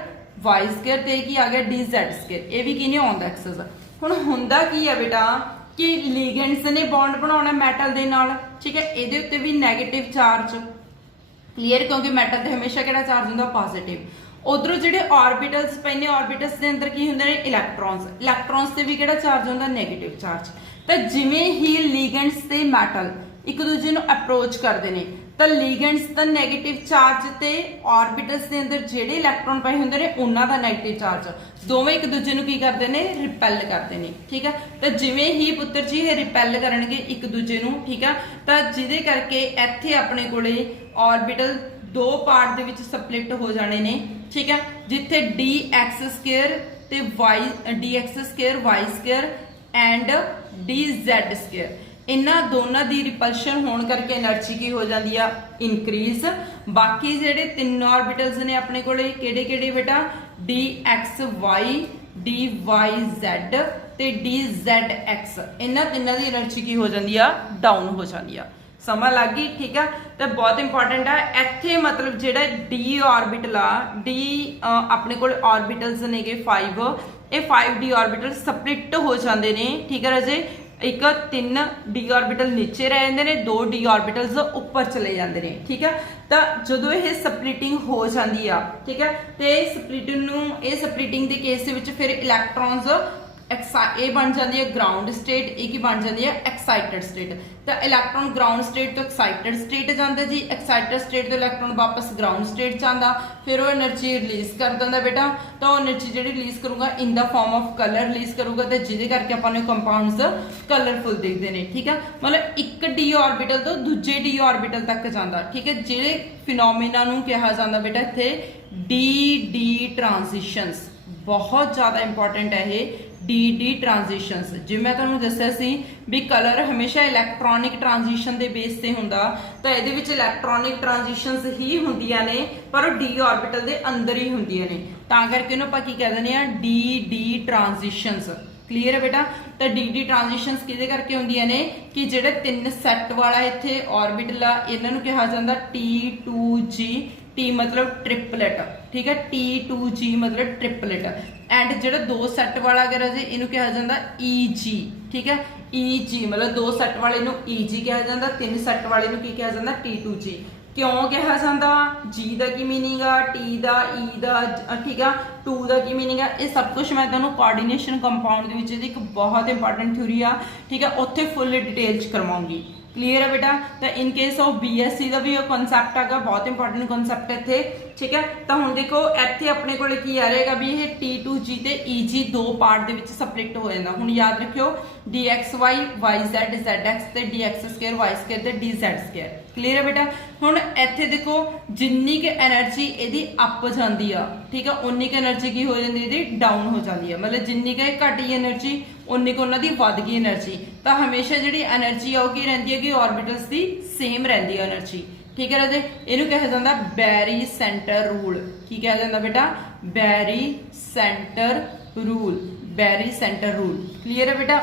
y square ते की आ गया डी जेड स्क्वायर, ये भी किन्ने ऑन द एक्सिस। हुण हुंदा की है बेटा कि लीगेंड्स ने बॉन्ड बनाना मैटल दे नाल, ठीक है, इहदे उत्ते भी नैगेटिव चार्ज, क्लीयर, क्योंकि मैटल ते हमेशा किहड़ा चार्ज हुंदा पॉजिटिव। ਉਧਰੋਂ ਜਿਹੜੇ ਆਰਬਿਟਲਸ ਪਏ ਨੇ ਆਰਬਿਟਲਸ ਦੇ ਅੰਦਰ ਕੀ ਹੁੰਦੇ ਨੇ ਇਲੈਕਟ੍ਰॉन्स ਤੇ ਵੀ ਕਿਹੜਾ ਚਾਰਜ ਹੁੰਦਾ ਨੈਗੇਟਿਵ ਚਾਰਜ। ਤਾਂ ਜਿਵੇਂ ਹੀ ਲਿਗੈਂਡਸ ਤੇ ਮੈਟਲ ਇੱਕ ਦੂਜੇ ਨੂੰ ਅਪਰੋਚ ਕਰਦੇ ਨੇ ਤਾਂ ਲਿਗੈਂਡਸ ਦਾ ਨੈਗੇਟਿਵ ਚਾਰਜ ਤੇ ਆਰਬਿਟਲਸ ਦੇ ਅੰਦਰ ਜਿਹੜੇ ਇਲੈਕਟ੍ਰੋਨ ਪਏ ਹੁੰਦੇ ਨੇ ਉਹਨਾਂ ਦਾ ਨੈਗੇਟਿਵ ਚਾਰਜ ਦੋਵੇਂ ਇੱਕ ਦੂਜੇ ਨੂੰ ਕੀ ਕਰਦੇ ਨੇ ਰਿਪੈਲ ਕਰਦੇ ਨੇ। ਠੀਕ ਆ, ਤਾਂ ਜਿਵੇਂ ਹੀ ਪੁੱਤਰ ਜੀ ਇਹ ਰਿਪੈਲ ਕਰਨਗੇ ਇੱਕ ਦੂਜੇ ਨੂੰ, ਠੀਕ ਆ, ਤਾਂ ਜਿਹਦੇ ਕਰਕੇ ਇੱਥੇ ਆਪਣੇ ਕੋਲੇ ਆਰਬਿਟਲ ਦੋ ਪਾਰਟ ਦੇ ਵਿੱਚ ਸਪਲਿਟ ਹੋ ਜਾਣੇ ਨੇ। ਠੀਕ ਹੈ, ਜਿੱਥੇ dx² ਤੇ dx² ਐਂਡ dz², ਇਹਨਾਂ ਦੋਨਾਂ ਦੀ ਰਿਪਲਸ਼ਨ ਹੋਣ ਕਰਕੇ એનર્ਜੀ ਕੀ ਹੋ ਜਾਂਦੀ ਆ ਇਨਕਰੀਜ਼। ਬਾਕੀ ਜਿਹੜੇ ਤਿੰਨ ਆਰਬਿਟਲਸ ਨੇ ਆਪਣੇ ਕੋਲੇ ਕਿਹੜੇ ਕਿਹੜੇ ਬੇਟਾ dxy dyz ਤੇ dzx, ਇਹਨਾਂ ਤਿੰਨਾਂ ਦੀ એનર્ਜੀ ਕੀ ਹੋ ਜਾਂਦੀ ਆ ਡਾਊਨ ਹੋ ਜਾਂਦੀ ਆ। ਸਮਝ ਲੱਗ ਗਈ? ਠੀਕ ਆ, ਤਾਂ ਬਹੁਤ ਇੰਪੋਰਟੈਂਟ ਆ ਇੱਥੇ ਮਤਲਬ ਜਿਹੜਾ d ਆਰਬਿਟਲ ਆ d ਆਪਣੇ ਕੋਲ ਆਰਬਿਟਲਸ ਨੇਗੇ 5, ਇਹ 5d ਆਰਬਿਟਲ ਸਪਲਿਟ ਹੋ ਜਾਂਦੇ ਨੇ। ਠੀਕ ਹੈ ਰਾਜੇ, ਇੱਕ 3 d ਆਰਬਿਟਲ ਨੀਚੇ ਰਹਿ ਜਾਂਦੇ ਨੇ, 2 d ਆਰਬਿਟਲਸ ਉੱਪਰ ਚਲੇ ਜਾਂਦੇ ਨੇ। ਠੀਕ ਹੈ, ਤਾਂ ਜਦੋਂ ਇਹ ਸਪਲਿਟਿੰਗ ਹੋ ਜਾਂਦੀ ਆ, ਠੀਕ ਹੈ, ਤੇ ਇਹ ਸਪਲਿਟਿੰਗ ਦੇ ਕੇਸ ਦੇ ਵਿੱਚ ਫਿਰ ਇਲੈਕਟ੍ਰॉन्स ਇਹ ਬਣ ਜਾਂਦੀ ਹੈ ਗਰਾਊਂਡ ਸਟੇਟ, ਇਹ ਕੀ ਬਣ ਜਾਂਦੀ ਹੈ ਐਕਸਾਈਟਡ ਸਟੇਟ। ਤਾਂ ਇਲੈਕਟ੍ਰੋਨ ਗਰਾਊਂਡ ਸਟੇਟ ਤੋਂ ਐਕਸਾਈਟਡ ਸਟੇਟ ਜਾਂਦਾ ਜੀ, ਐਕਸਾਈਟਡ ਸਟੇਟ ਤੋਂ ਇਲੈਕਟ੍ਰੋਨ ਵਾਪਸ ਗਰਾਊਂਡ ਸਟੇਟ ਚ ਆਉਂਦਾ, ਫਿਰ ਉਹ એનર્ਜੀ ਰਿਲੀਜ਼ ਕਰ ਦਿੰਦਾ ਬੇਟਾ। ਤਾਂ ਉਹ એનર્ਜੀ ਜਿਹੜੀ ਰਿਲੀਜ਼ ਕਰੂਗਾ ਇਨ ਦਾ ਫਾਰਮ ਆਫ ਕਲਰ ਰਿਲੀਜ਼ ਕਰੂਗਾ, ਤੇ ਜਿਹਦੇ ਕਰਕੇ ਆਪਾਂ ਨੂੰ ਕੰਪਾਊਂਡਸ ਕਲਰਫੁਲ ਦਿਖਦੇ ਨੇ। ਠੀਕ ਆ, ਮਤਲਬ ਇੱਕ d ਆਰਬਿਟਲ ਤੋਂ ਦੂਜੇ d ਆਰਬਿਟਲ ਤੱਕ ਜਾਂਦਾ। ਠੀਕ ਹੈ, ਜਿਹੜੇ ਫਿਨੋਮੀਨਾ ਨੂੰ ਕਿਹਾ ਜਾਂਦਾ ਬੇਟਾ ਇੱਥੇ d ਟ੍ਰਾਂਜੀਸ਼ਨਸ, ਬਹੁਤ ਜ਼ਿਆਦਾ ਇੰਪੋਰਟੈਂਟ ਹੈ ਇਹ d ਟ੍ਰਾਂਜੀਸ਼ਨਸ। ਜਿਵੇਂ ਮੈਂ ਤੁਹਾਨੂੰ ਦੱਸਿਆ ਸੀ ਵੀ ਕਲਰ ਹਮੇਸ਼ਾ ਇਲੈਕਟ੍ਰੋਨਿਕ ਟ੍ਰਾਂਜੀਸ਼ਨ ਦੇ ਬੇਸ ਤੇ ਹੁੰਦਾ, ਤਾਂ ਇਹਦੇ ਵਿੱਚ ਇਲੈਕਟ੍ਰੋਨਿਕ ਟ੍ਰਾਂਜੀਸ਼ਨਸ ਹੀ ਹੁੰਦੀਆਂ ਨੇ, ਪਰ ਉਹ d ਆਰਬਿਟਲ ਦੇ ਅੰਦਰ ਹੀ ਹੁੰਦੀਆਂ ਨੇ, ਤਾਂ ਕਰਕੇ ਇਹਨੂੰ ਆਪਾਂ ਕੀ ਕਹਿ ਦਿੰਦੇ ਆ d ਟ੍ਰਾਂਜੀਸ਼ਨਸ। ਕਲੀਅਰ ਹੈ ਬੇਟਾ? ਤਾਂ d ਟ੍ਰਾਂਜੀਸ਼ਨਸ ਕਿਹਦੇ ਕਰਕੇ ਹੁੰਦੀਆਂ ਨੇ ਕਿ ਜਿਹੜੇ 3 ਸੈੱਟ ਵਾਲਾ ਇੱਥੇ ਆਰਬਿਟਲ ਆ ਇਹਨਾਂ ਨੂੰ ਕਿਹਾ ਜਾਂਦਾ T2g, T ਮਤਲਬ ਟ੍ਰਿਪਲੇਟ। ਠੀਕ ਹੈ, T2g ਮਤਲਬ ਟ੍ਰਿਪਲੇਟ, ਐਂਡ ਜਿਹੜਾ 2 ਸੈੱਟ ਵਾਲਾ ਅਗਰ ਅਜੇ ਇਹਨੂੰ ਕਿਹਾ ਜਾਂਦਾ EG। ਠੀਕ ਹੈ, EG ਮਤਲਬ 2 ਸੈੱਟ ਵਾਲੇ ਨੂੰ EG ਕਿਹਾ ਜਾਂਦਾ, 3 ਸੈੱਟ ਵਾਲੇ ਨੂੰ ਕੀ ਕਿਹਾ ਜਾਂਦਾ T2g। ਕਿਉਂ ਕਿਹਾ ਜਾਂਦਾ? G ਦਾ ਕੀ ਮੀਨਿੰਗ ਆ, T ਦਾ, E ਦਾ, ਠੀਕ ਆ, 2 ਦਾ ਕੀ ਮੀਨਿੰਗ ਆ, ਇਹ ਸਭ ਕੁਝ ਮੈਂ ਤੁਹਾਨੂੰ ਕੋਆਰਡੀਨੇਸ਼ਨ ਕੰਪਾਊਂਡ ਦੇ ਵਿੱਚ ਇਹਦੀ ਇੱਕ ਬਹੁਤ ਇੰਪੋਰਟੈਂਟ ਥਿਊਰੀ ਆ, ਠੀਕ ਆ, ਉੱਥੇ ਫੁੱਲ ਡਿਟੇਲ ਚ ਕਰਵਾਉਂਗੀ। क्लियर है बेटा? तो इन केस ऑफ BSc का भी कॉन्सैप्ट है, बहुत इंपॉर्टेंट कॉन्सैप्ट है इत्थे। ठीक है, तो हुण देखो इत्थे अपने कोल की आ रहेगा भी ये T2g ते EG दो पार्ट दे विच सपलिट हो जांदा। हुण याद रखियो dxy yz zx ते dx² y² ते dz²। क्लियर है बेटा? हुण इत्थे देखो जिन्नी कि एनर्जी इहदी अप जांदी आ, ठीक है, उन्नी कि एनर्जी की हो जांदी इहदी डाउन हो जांदी है। मतलब जिन्नी कि घटी एनर्जी उन्नी को उन्हां दी वध गई एनर्जी। तो हमेशा जिहड़ी एनर्जी आ की रहिंदी है कि ऑर्बिटल्स दी सेम रहिंदी है एनर्जी। ठीक है राजे, इहनूं कहा जांदा बैरी सेंटर रूल। की कहा जांदा बेटा? बैरी सेंटर रूल, बैरी सेंटर रूल। क्लीयर है बेटा?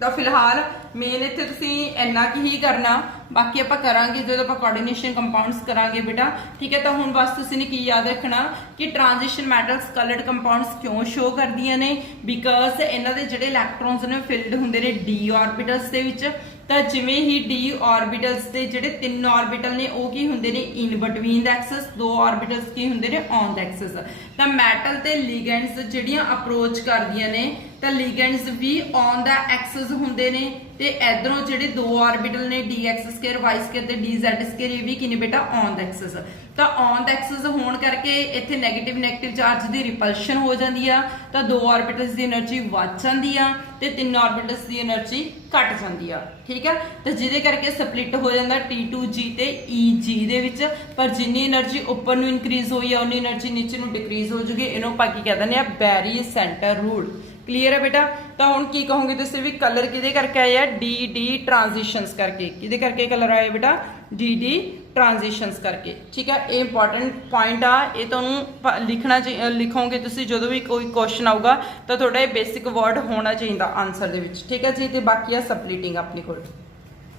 तो फिलहाल मेन इत्थे तुसीं इन्ना की ही करना, बाकी आपां करांगे जदों आपां कोआर्डिनेशन कंपाउंड्स करांगे बेटा। ठीक है, तो हुण बस तुसीं ने की याद रखना कि ट्रांजिशन मेटल्स कलर्ड कंपाउंड्स क्यों शो करदियां ने, बिकॉज इन्हां दे जिहड़े इलैक्ट्रॉन्स ने फिल्ड हुंदे ने d ऑर्बिटल्स दे विच। तो जिवें ही d ऑर्बिटल्स के जिहड़े 3 ऑर्बिटल ने वो की हुंदे ने इन बिटवीन द एक्सिस, 2 ऑर्बिटल्स की हुंदे ने ऑन द एक्सिस। तो मैटल ते लिगेंड्स जिहड़ियां अप्रोच करदियां ने तो लिगेंड्स भी ऑन द एक्सिस हुंदे ने, ते इधरों जिहड़े 2 ऑर्बिटल ने dx² y² ते dz² ये भी किने बेटा ऑन द एक्सिस। तो ऑन द एक्सिस होने करके इत्थे नैगेटिव चार्ज की रिपल्शन हो जाती है, तो 2 ऑर्बिटल्स की एनर्जी वध जाती है ते 3 ऑर्बिटल्स की एनर्जी घट जाती है। ठीक है, तो जिहदे करके सप्लिट हो जाता T2g ते EG दे विच, पर जिन्नी एनर्जी उपर नूं इनक्रीज हुई है उन्नी एनर्जी नीचे नूं डिक्रीज हो जाएगी। इहनूं आपां की कह दिंदे आ बैरी सेंटर रूल। क्लीयर है बेटा? तो हुण की कहोगे तुसीं भी कलर किहदे करके आए आ? d ट्रांजिशंस करके। किहदे करके कलर आए बेटा? d ट्रांजिशंस करके। ठीक है, ये इंपॉर्टेंट पॉइंट आ, ये तुहानूं लिखना लिखोगे तुसीं जदों भी कोई क्वेश्चन आऊगा तो थोड़ा ये बेसिक वर्ड होना चाहिए आंसर दे विच। ठीक है जी, तो बाकी आ सप्लिटिंग अपने कोल।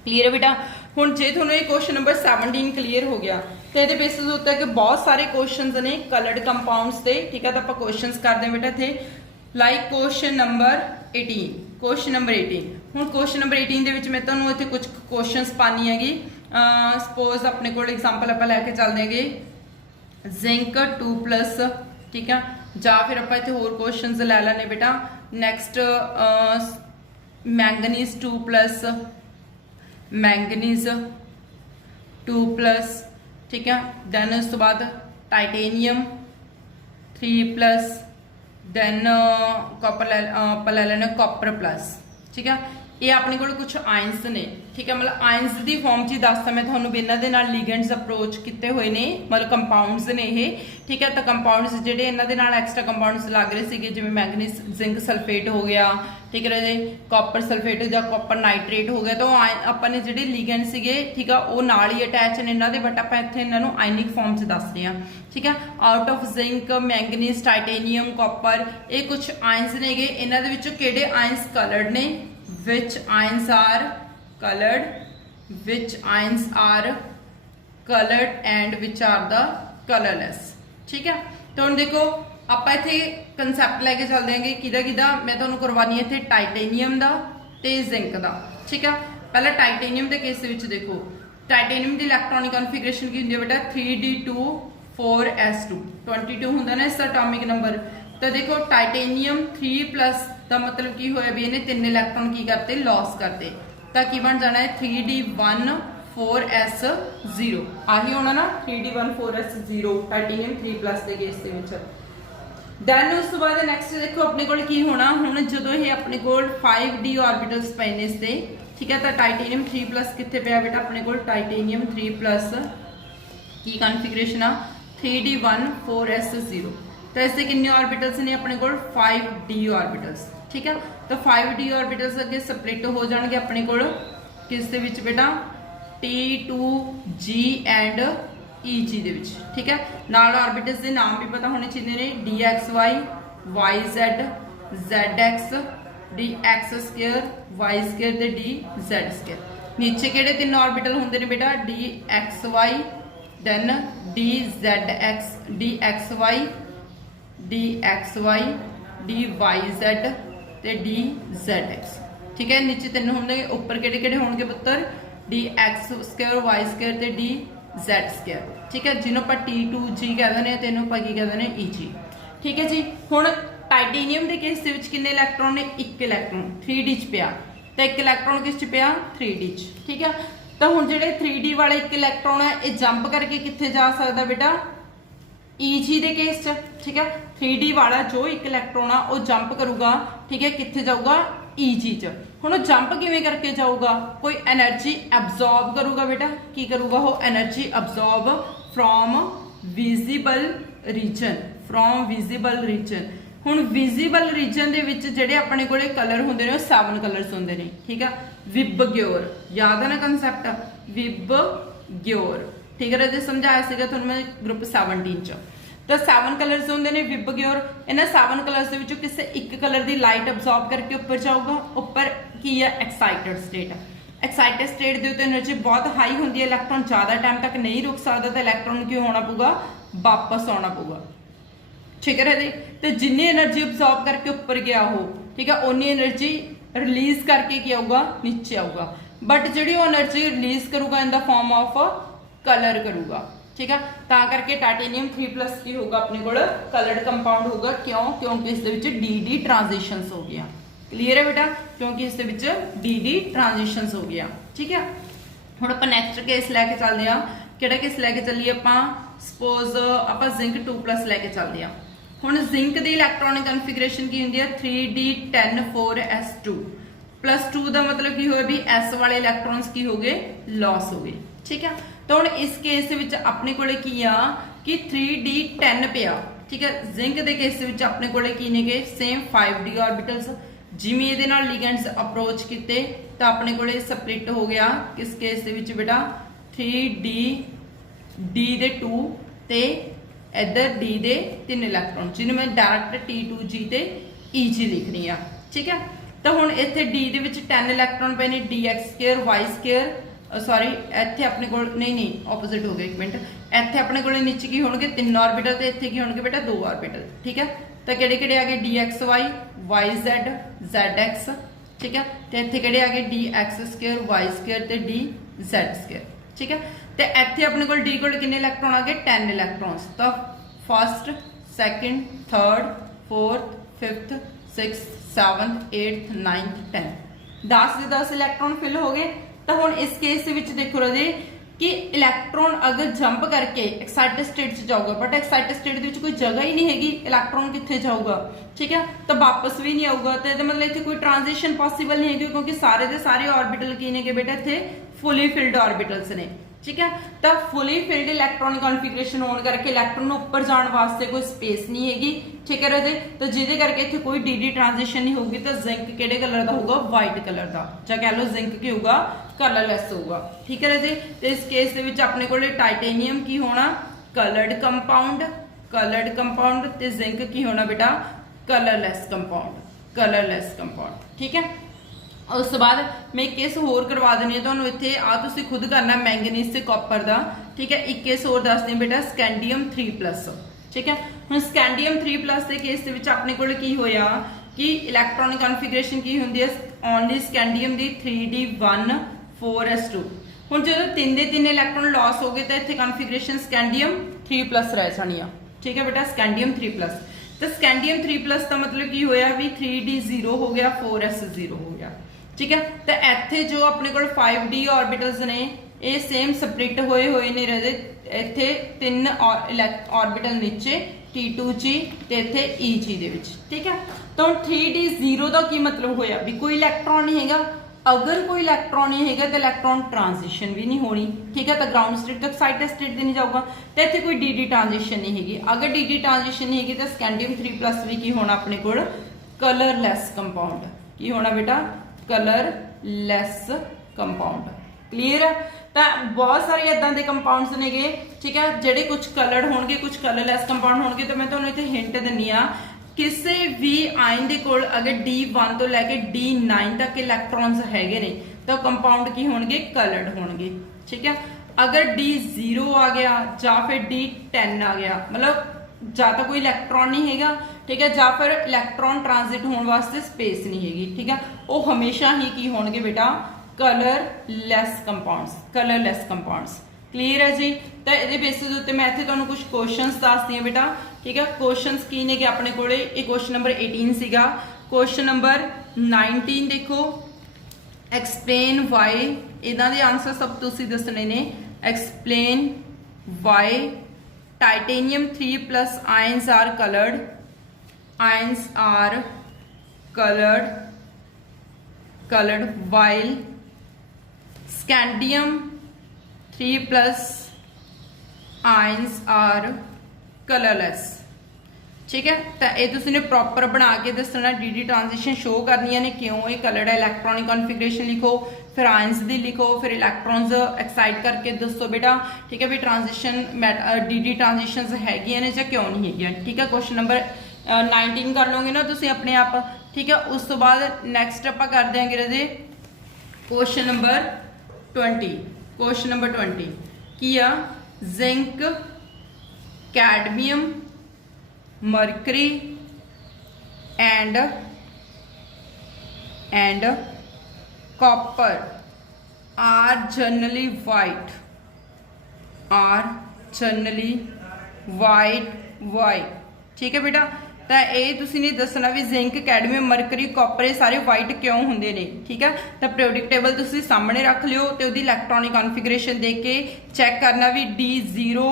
क्लीयर है बेटा? हुण जे तुहानूं ये क्वेश्चन नंबर 17 क्लीयर हो गया तो ये बेसिस उत्ते कि बहुत सारे क्वेश्चन ने कलर्ड कंपाउंड्स से। ठीक है, तो आप क्वेश्चन करते हैं बेटा इत्थे like question number 18। Question number 18 हुण क्वेश्चन नंबर 18 दे विच मैं तुहानूं इत्थे कुछ क्वेश्चंस पानी हैगी। सपोज अपने कोल एग्जांपल आपां लैके चलदे हांगे जिंक 2+, ठीक है। ਜਾਂ फिर ਆਪਾਂ ਇੱਥੇ ਹੋਰ ਕੁਐਸਚਨਸ ਲੈ ਲੈਣੇ बेटा। ਨੈਕਸਟ मैंगनीज 2+, मैंगनीज 2+, ठीक है। दैन उस तो बाद टाइटेनियम 3+, दैन कॉपर ले लेना कॉपर प्लस, ठीक है। ये अपने को कुछ आयंस ने, ठीक है, मतलब आयंस की फॉर्म च दसता मैं थोड़ा भी इन्हों के लिगेंड्स अप्रोच किए हुए ने, मतलब कंपाउंड्स ने ये, ठीक है। तो कंपाउंड्स जोड़े इन्हों एक्सट्रा कंपाउंड्स लग रहे थे जिवें मैंगनीज जिंक सल्फेट हो गया, ठीक है जी, कॉपर सल्फेट या कॉपर नाइट्रेट हो गया। तो अपने जोड़े लिगेंड से, ठीक है, वो नाल ही अटैच ने इन्हों के, बट आप इतने इन्हों आयनिक फॉर्म च दस रहे हैं, ठीक है। Out of zinc manganese titanium copper ये कुछ आयंस ने, इन्होंने किहड़े आयंस कलर्ड ने, which ions are colored, which ions are colored and which are the colorless, ठीक है। तो हम देखो आप इत्थे कंसैप्ट लैके चलते हैं कि मैं तुहानूं करवानी है इत्थे टाइटेनियम दा ते जिंक दा, ठीक है। पहले टाइटेनियम के केस विच देखो, टाइटेनियम की इलैक्ट्रॉनिक कॉन्फिगरेशन की होंदी है बेटा 3d2 4s2, 22 हुंदा ना इसका एटॉमिक नंबर। तो देखो टाइटेनियम 3+ का मतलब की होया भी इन्हें 3 इलैक्ट्रॉन की करते लॉस करते, तो की बन जाना है 3d1 4s0, आही होना ना 3d1 4s0 टाइटेनियम 3+ के केस के विच। दैन उस तो बाद नैक्सट देखो अपने को की होना, हुण जदों ये अपने को 5d ऑर्बिटल्स पे ने इसते, ठीक है। तो टाइटेनियम 3+ कित्थे पिया बेटा अपने को, टाइटेनियम 3+ की कॉन्फिगरेशन आ 3d1 4s0। तो इससे कितने ऑर्बिटल्स ने अपने को 5d ऑर्बिटल्स, ठीक है। तो 5d ऑर्बिटल्स अगे स्प्लिट हो जाएंगे अपने को किस दे विच बेटा T2G एंड EG दे विच, ठीक है। नाल ऑर्बिटल्स के नाम भी पता होने चाहिए ने, DXY YZ ZX DX2 Y2 ते DZ2। नीचे किहड़े 3 ऑर्बिटल होंगे ने बेटा DXY, then DZX DXY DXY DYZ ते DZX, ठीक है। नीचे 3 होंगे, ऊपर किहड़े होंगे पुत्र DX2 Y2 ते DZ2, ठीक है, जिन्हों आप T2G कह दें, तेनों आप की कह दें EG, ठीक है जी। हुण टाइटेनियम के केस कितने इलैक्ट्रॉन ने, 1 इलैक्ट्रॉन 3D च पिया, तो 1 इलैक्ट्रॉन किस च पिया 3D च, ठीक है। तो हुण जिहड़े 3D वाले 1 इलैक्ट्रॉन है ये जंप करके कित्थे जा सकदा बेटा EG दे केस च, ठीक है। 3D वाला जो 1 इलैक्ट्रॉन आ वो जंप करूगा, ठीक है, कित्थे जाऊगा EG च। हुण जंप किवें करके जाऊगा, कोई एनर्जी एब्जॉर्ब करूगा बेटा, की करूगा वो energy absorb from visible region, from visible region. हुण विजिबल रीजन दे विच जिहड़े अपने कोले कलर हुंदे ने 7 कलर्स हुंदे ने, ठीक है। विबग्योर याद है ना कंसैप्ट, विबग्योर, ठीक है राजे, समझाया सीगा तुहानूं मैं ग्रुप 17 च। तो 7 कलर्स होंगे ने विबग्योर, इन्हां 7 कलर्स दे विचों किसी एक कलर की लाइट अब्जॉर्ब करके ऊपर जाऊगा, ऊपर की है एक्साइटेड स्टेट। एक्साइटेड स्टेट के उत्ते एनर्जी बहुत हाई होंगी है, इलैक्ट्रॉन ज़्यादा टाइम तक नहीं रुक सकता, तो इलैक्ट्रॉन की होना पऊगा वापस आना पऊगा, ठीक है जी। तो जिन्नी एनर्जी अब्जॉर्ब करके ऊपर गया हो, ठीक है, उन्नी एनर्जी रिलीज करके क्या आऊगा नीचे आऊगा, बट जी एनर्जी रिलीज करूगा in the form of colour करूगा, ठीक है। ता करके टाइटेनियम 3+ की होगा अपने को कलर्ड कंपाउंड होगा, क्यों, क्योंकि इस डी ट्रांजिशंस हो गया, क्लीयर है बेटा, क्योंकि इस डी ट्रांजिशंस हो गया, ठीक है। हुण आपां नैक्सट केस लैके चलते हैं, किहड़ा केस लैके चलीए आपां, सपोज आपां जिंक 2+ लैके चलते हैं। हुण जिंक की इलैक्ट्रॉनिक कॉन्फिगरेशन की होंगी है 3d10 4s2 +2 का मतलब की हो भी S वाले इलैक्ट्रॉन्स की हो गए लॉस हो गए, ठीक है। तो हम इस केस विच अपने कोले की आ कि 3d10 पिया, ठीक है। जिंक के केस विच अपने कोले की ने गए सेम 5d ऑर्बिटल्स, जिवें इहदे नाल लिगेंड्स अप्रोच किते तो अपने कोले स्प्लिट हो गया किस केस दे विच बेटा 3d d दे 2 ते इधर d दे 3 इलैक्ट्रॉन, जिन्हें मैं डायरेक्ट T2G ते EG लिखनी है, ठीक है। तो हुण इत्थे d दे विच 10 इलैक्ट्रॉन पे ने DX2 Y2, सॉरी इत्थे अपने को नहीं ऑपोजिट हो गया, एक मिनट, इत्थे अपने को नीचे की होणगे 3 ऑर्बिटल ते इत्थे की होणगे बेटा 2 ऑर्बिटल, ठीक है। तो किहड़े-किहड़े आ गए DXY YZ ZX, ठीक है। तो इत्थे किहड़े आ गए DX2 Y2 ते DZ2, ठीक है। तो इत्थे अपने कोल डी कोल किन्ने इलैक्ट्रॉन आ गए 10 इलैक्ट्रॉन्स। तो first second third fourth fifth sixth seventh eighth ninth 10 10 ਦੇ 10 इलैक्ट्रॉन फिल हो गए। तो हुण इस केस ਦੇ ਵਿੱਚ देखो राजे कि इलैक्ट्रॉन अगर जंप करके एक्साइटेड स्टेट च जाऊगा, बट एक्साइटेड स्टेट ਦੇ ਵਿੱਚ कोई जगह ही नहीं हैगी, इलैक्ट्रॉन कित्थे जाऊगा, ठीक है। तो वापस भी नहीं आऊगा। तो मतलब इत्थे कोई ट्रांजिशन पॉसिबल नहीं है, क्योंकि सारे दे सारे ऑर्बिटल की ने बेटा इत्थे फुली फिल्ड ऑर्बिटल्स ने, ठीक है। तो फुली फिल्ड इलैक्ट्रॉनिक कॉन्फिगरेशन होने करके इलैक्ट्रॉन ऊपर जाने वास्ते कोई स्पेस नहीं हैगी, ठीक है राजे। तो जिहदे करके इत्थे कोई डी ट्रांजिशन नहीं होगी। तो जिंक किहड़े कलर दा होगा, वाइट कलर दा, जां कह लो जिंक की होगा कलरलैस होगा, ठीक है राजे। तो इस केस दे विच अपने कोले टाइटेनियम की होना कलर्ड कंपाउंड ते जिंक की होना बेटा कलरलैस कंपाउंड, ठीक है। उस तो बाद मैं एक केस होर करवा देनी है इत्थे आ तुसीं खुद करना मैंगनीज ते कॉपर दा, ठीक है। एक केस होर दस दी बेटा स्कैंडियम 3+, ठीक है। हुण स्कैंडियम 3+ के केस दे विच अपने कोल की होया कि इलैक्ट्रॉनिक कॉन्फिगरेशन की हुंदी है ओनली स्कैंडियम दी 3d1 4s2। हुण जदों 3 ਦੇ 3 इलैक्ट्रॉन लॉस हो गए तो इत्थे कॉन्फिगरेशन स्कैंडियम 3+ रह जानी आ, ठीक है बेटा स्कैंडियम 3+। तो स्कैंडियम 3+ का मतलब की होया भी 3d0 हो गया 4s0 हो गया, ठीक है। तो इत्थे जो अपने कोल 5d ऑर्बिटल्स ने ये सेम स्प्लिट होए होए ने रहे, इत्थे 3 ऑर्बिटल नीचे T2G ते इत्थे EG दे विच, ठीक है। तो 3d0 का की मतलब होया भी कोई इलैक्ट्रॉन नहीं हैगा। अगर कोई इलैक्ट्रॉन नहीं हैगा तो इलैक्ट्रॉन ट्रांजिशन भी नहीं होनी, ठीक है। तो ग्राउंड स्टेट तक एक्साइटेड स्टेट नहीं जाऊगा। तो इत्थे कोई डी ट्रांजिशन नहीं हैगी। अगर डी ट्रांजिशन नहीं हैगी तो स्कैंडियम 3+ भी की होना अपने कोल कलरलैस कंपाउंड, की होना बेटा कलरलैस कंपाउंड, क्लीयर है। तो बहुत सारे इदां दे कंपाउंड्स ने गे, ठीक है, जेडे कुछ कलर्ड होणगे कुछ कलरलैस कंपाउंड होणगे। तो मैं तुहानूं इत्थे हिंट दिंनी आ किसी भी आयन दे कोल अगर D1 तो लैके D9 तक इलैक्ट्रॉन्स हैगे ने तो कंपाउंड की होणगे कलर्ड होणगे, ठीक है। अगर D0 आ गया जां फिर D10 आ गया, मतलब जां तो कोई इलैक्ट्रॉन नहीं हैगा, ठीक है, जां फिर इलैक्ट्रॉन ट्रांजिट होने वास्ते स्पेस नहीं हैगी, ठीक है। वो हमेशा ही की होणगे बेटा कलरलैस कंपाउंड्स, क्लीयर है जी। तो ये बेसिस उत्ते मैं इत्थे तुहानूं कुछ क्वेश्चंस दसदी हां बेटा, ठीक है। क्वेश्चंस की ने कि अपने कोले क्वेश्चन नंबर 18 सीगा। क्वेश्चन नंबर 19 देखो एक्सप्लेन वाई, इदां दे आंसर सब तुसीं दसने ने। Explain why titanium 3+ ions are colored while scandium 3+ ions are colourless, ठीक है। तो ये तुसीं ने प्रॉपर बना के दसना, डी ट्रांजिशन शो करनी ने क्यों ये कलर्ड है। इलैक्ट्रॉनिक कॉन्फिगरेशन लिखो, फिर आयंस दी लिखो, फिर इलैक्ट्रॉन्स एक्साइट करके दसो बेटा, ठीक है भी ट्रांजिशन डी ट्रांजिशन हैगियां ने या क्यों नहीं हैगियां, ठीक है। क्वेश्चन नंबर 19 कर लोगे ना तुसीं अपने आप, ठीक है। उस तो बाद नैक्सट आप कर देंगे राजे क्वेश्चन नंबर 20। क्वेश्चन नंबर 20 की आ zinc cadmium mercury and copper are generally white, why, ठीक है बेटा। तो ये तुसीं ने दसना भी जिंक कैडमियम मरकरी कॉपर ये सारे वाइट क्यों होंदे ने, ठीक है। तो पीरियोडिक टेबल तुसीं सामने रख लियो तो उहदी इलैक्ट्रॉनिक कॉन्फिगरेशन देख के चैक करना भी D0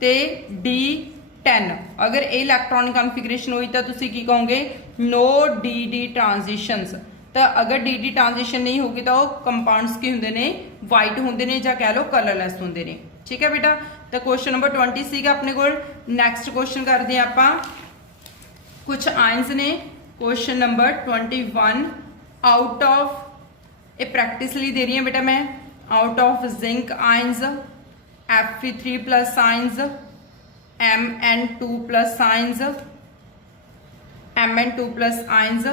ते D10 अगर ये इलैक्ट्रॉनिक कॉन्फिगरेशन हुई तो तुसीं की कहोगे नो डी ट्रांजिशंस। तो अगर डी ट्रांजिशन नहीं होगी तो कंपाउंड्स की होंदे ने वाइट होंदे ने या कह लो कलरलैस होंदे ने, ठीक है बेटा। तो क्वेश्चन नंबर 20 सीगा अपने कोल। नैक्सट क्वेश्चन करते हैं आपां कुछ आयंस ने। क्वेश्चन नंबर 21 आउट ऑफ ये प्रैक्टिस लिए दे रही है बेटा मैं। Out of zinc ions Fe3+ ions Mn2+ ions Mn2+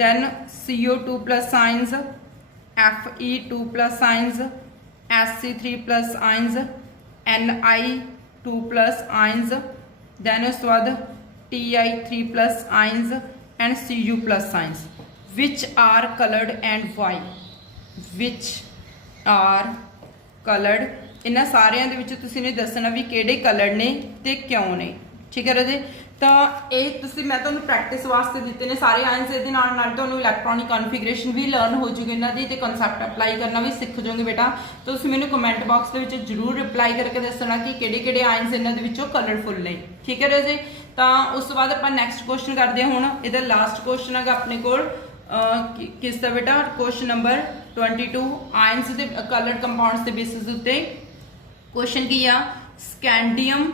then CO2+ ions Fe2+ ions Sc3+ ions Ni2+ ions then उसके बाद Ti3+ ions and Cu+ ions which are colored and why, which are coloured ਇਹਨਾਂ ਸਾਰਿਆਂ ਦੇ ਵਿੱਚ ਤੁਸੀਂ ਨੇ ਦੱਸਣਾ ਵੀ ਕਿਹੜੇ ਕਲਰ ਨੇ ਤੇ ਕਿਉਂ ਨੇ। ਠੀਕ ਹੈ ਰਾਜੇ, ਤਾਂ ਇਹ ਤੁਸੀਂ ਮੈਂ ਤੁਹਾਨੂੰ ਪ੍ਰੈਕਟਿਸ ਵਾਸਤੇ ਦਿੱਤੇ ਨੇ ਸਾਰੇ ਆਇਨਸ। ਇਹਦੇ ਨਾਲ ਨਾਲ ਤੁਹਾਨੂੰ ਇਲੈਕਟ੍ਰੋਨਿਕ ਕਨਫੀਗਰੇਸ਼ਨ ਵੀ ਲਰਨ ਹੋ ਜੂਗੀ ਇਹਨਾਂ ਦੀ, ਤੇ ਕਨਸੈਪਟ ਅਪਲਾਈ ਕਰਨਾ ਵੀ ਸਿੱਖ ਜਾਓਗੇ ਬੇਟਾ। ਤਾਂ ਤੁਸੀਂ ਮੈਨੂੰ ਕਮੈਂਟ ਬਾਕਸ ਦੇ ਵਿੱਚ ਜ਼ਰੂਰ ਰਿਪਲਾਈ ਕਰਕੇ ਦੱਸਣਾ ਕਿ ਕਿਹੜੇ ਕਿਹੜੇ ਆਇਨਸ ਇਹਨਾਂ ਦੇ ਵਿੱਚੋਂ ਕਲਰਫੁਲ ਨੇ। ਠੀਕ ਹੈ ਰਾਜੇ, ਤਾਂ ਉਸ ਤੋਂ ਬਾਅਦ ਆਪਾਂ ਨੈਕਸਟ ਕੁਐਸਚਨ ਕਰਦੇ ਹਾਂ। ਹੁਣ ਇਹਦਾ ਲਾਸਟ ਕੁਐਸਚਨ ਹੈਗਾ ਆਪਣੇ ਕੋਲ ਕਿਸ ਦਾ ਬੇਟਾ, ਕੁਐਸਚਨ ਨੰਬਰ 22 ਆਇਨਸ ਦੇ ਕਲਰਡ ਕੰਪਾਊਂਡਸ ਦੇ ਬੇਸਿਸ ਉੱਤੇ। ਕੁਐਸਚਨ ਕੀ ਆ, ਸਕੈਂਡੀਅਮ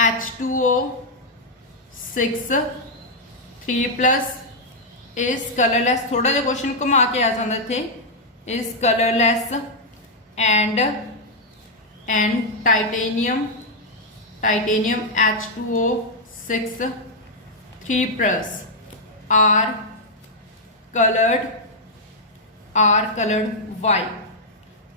H2O 6 3+ is colorless। थोड़ा जिहा क्वेश्चन घुमा के आ जाता इत्थे, is colorless and titanium H2O 6 3+ are colored white।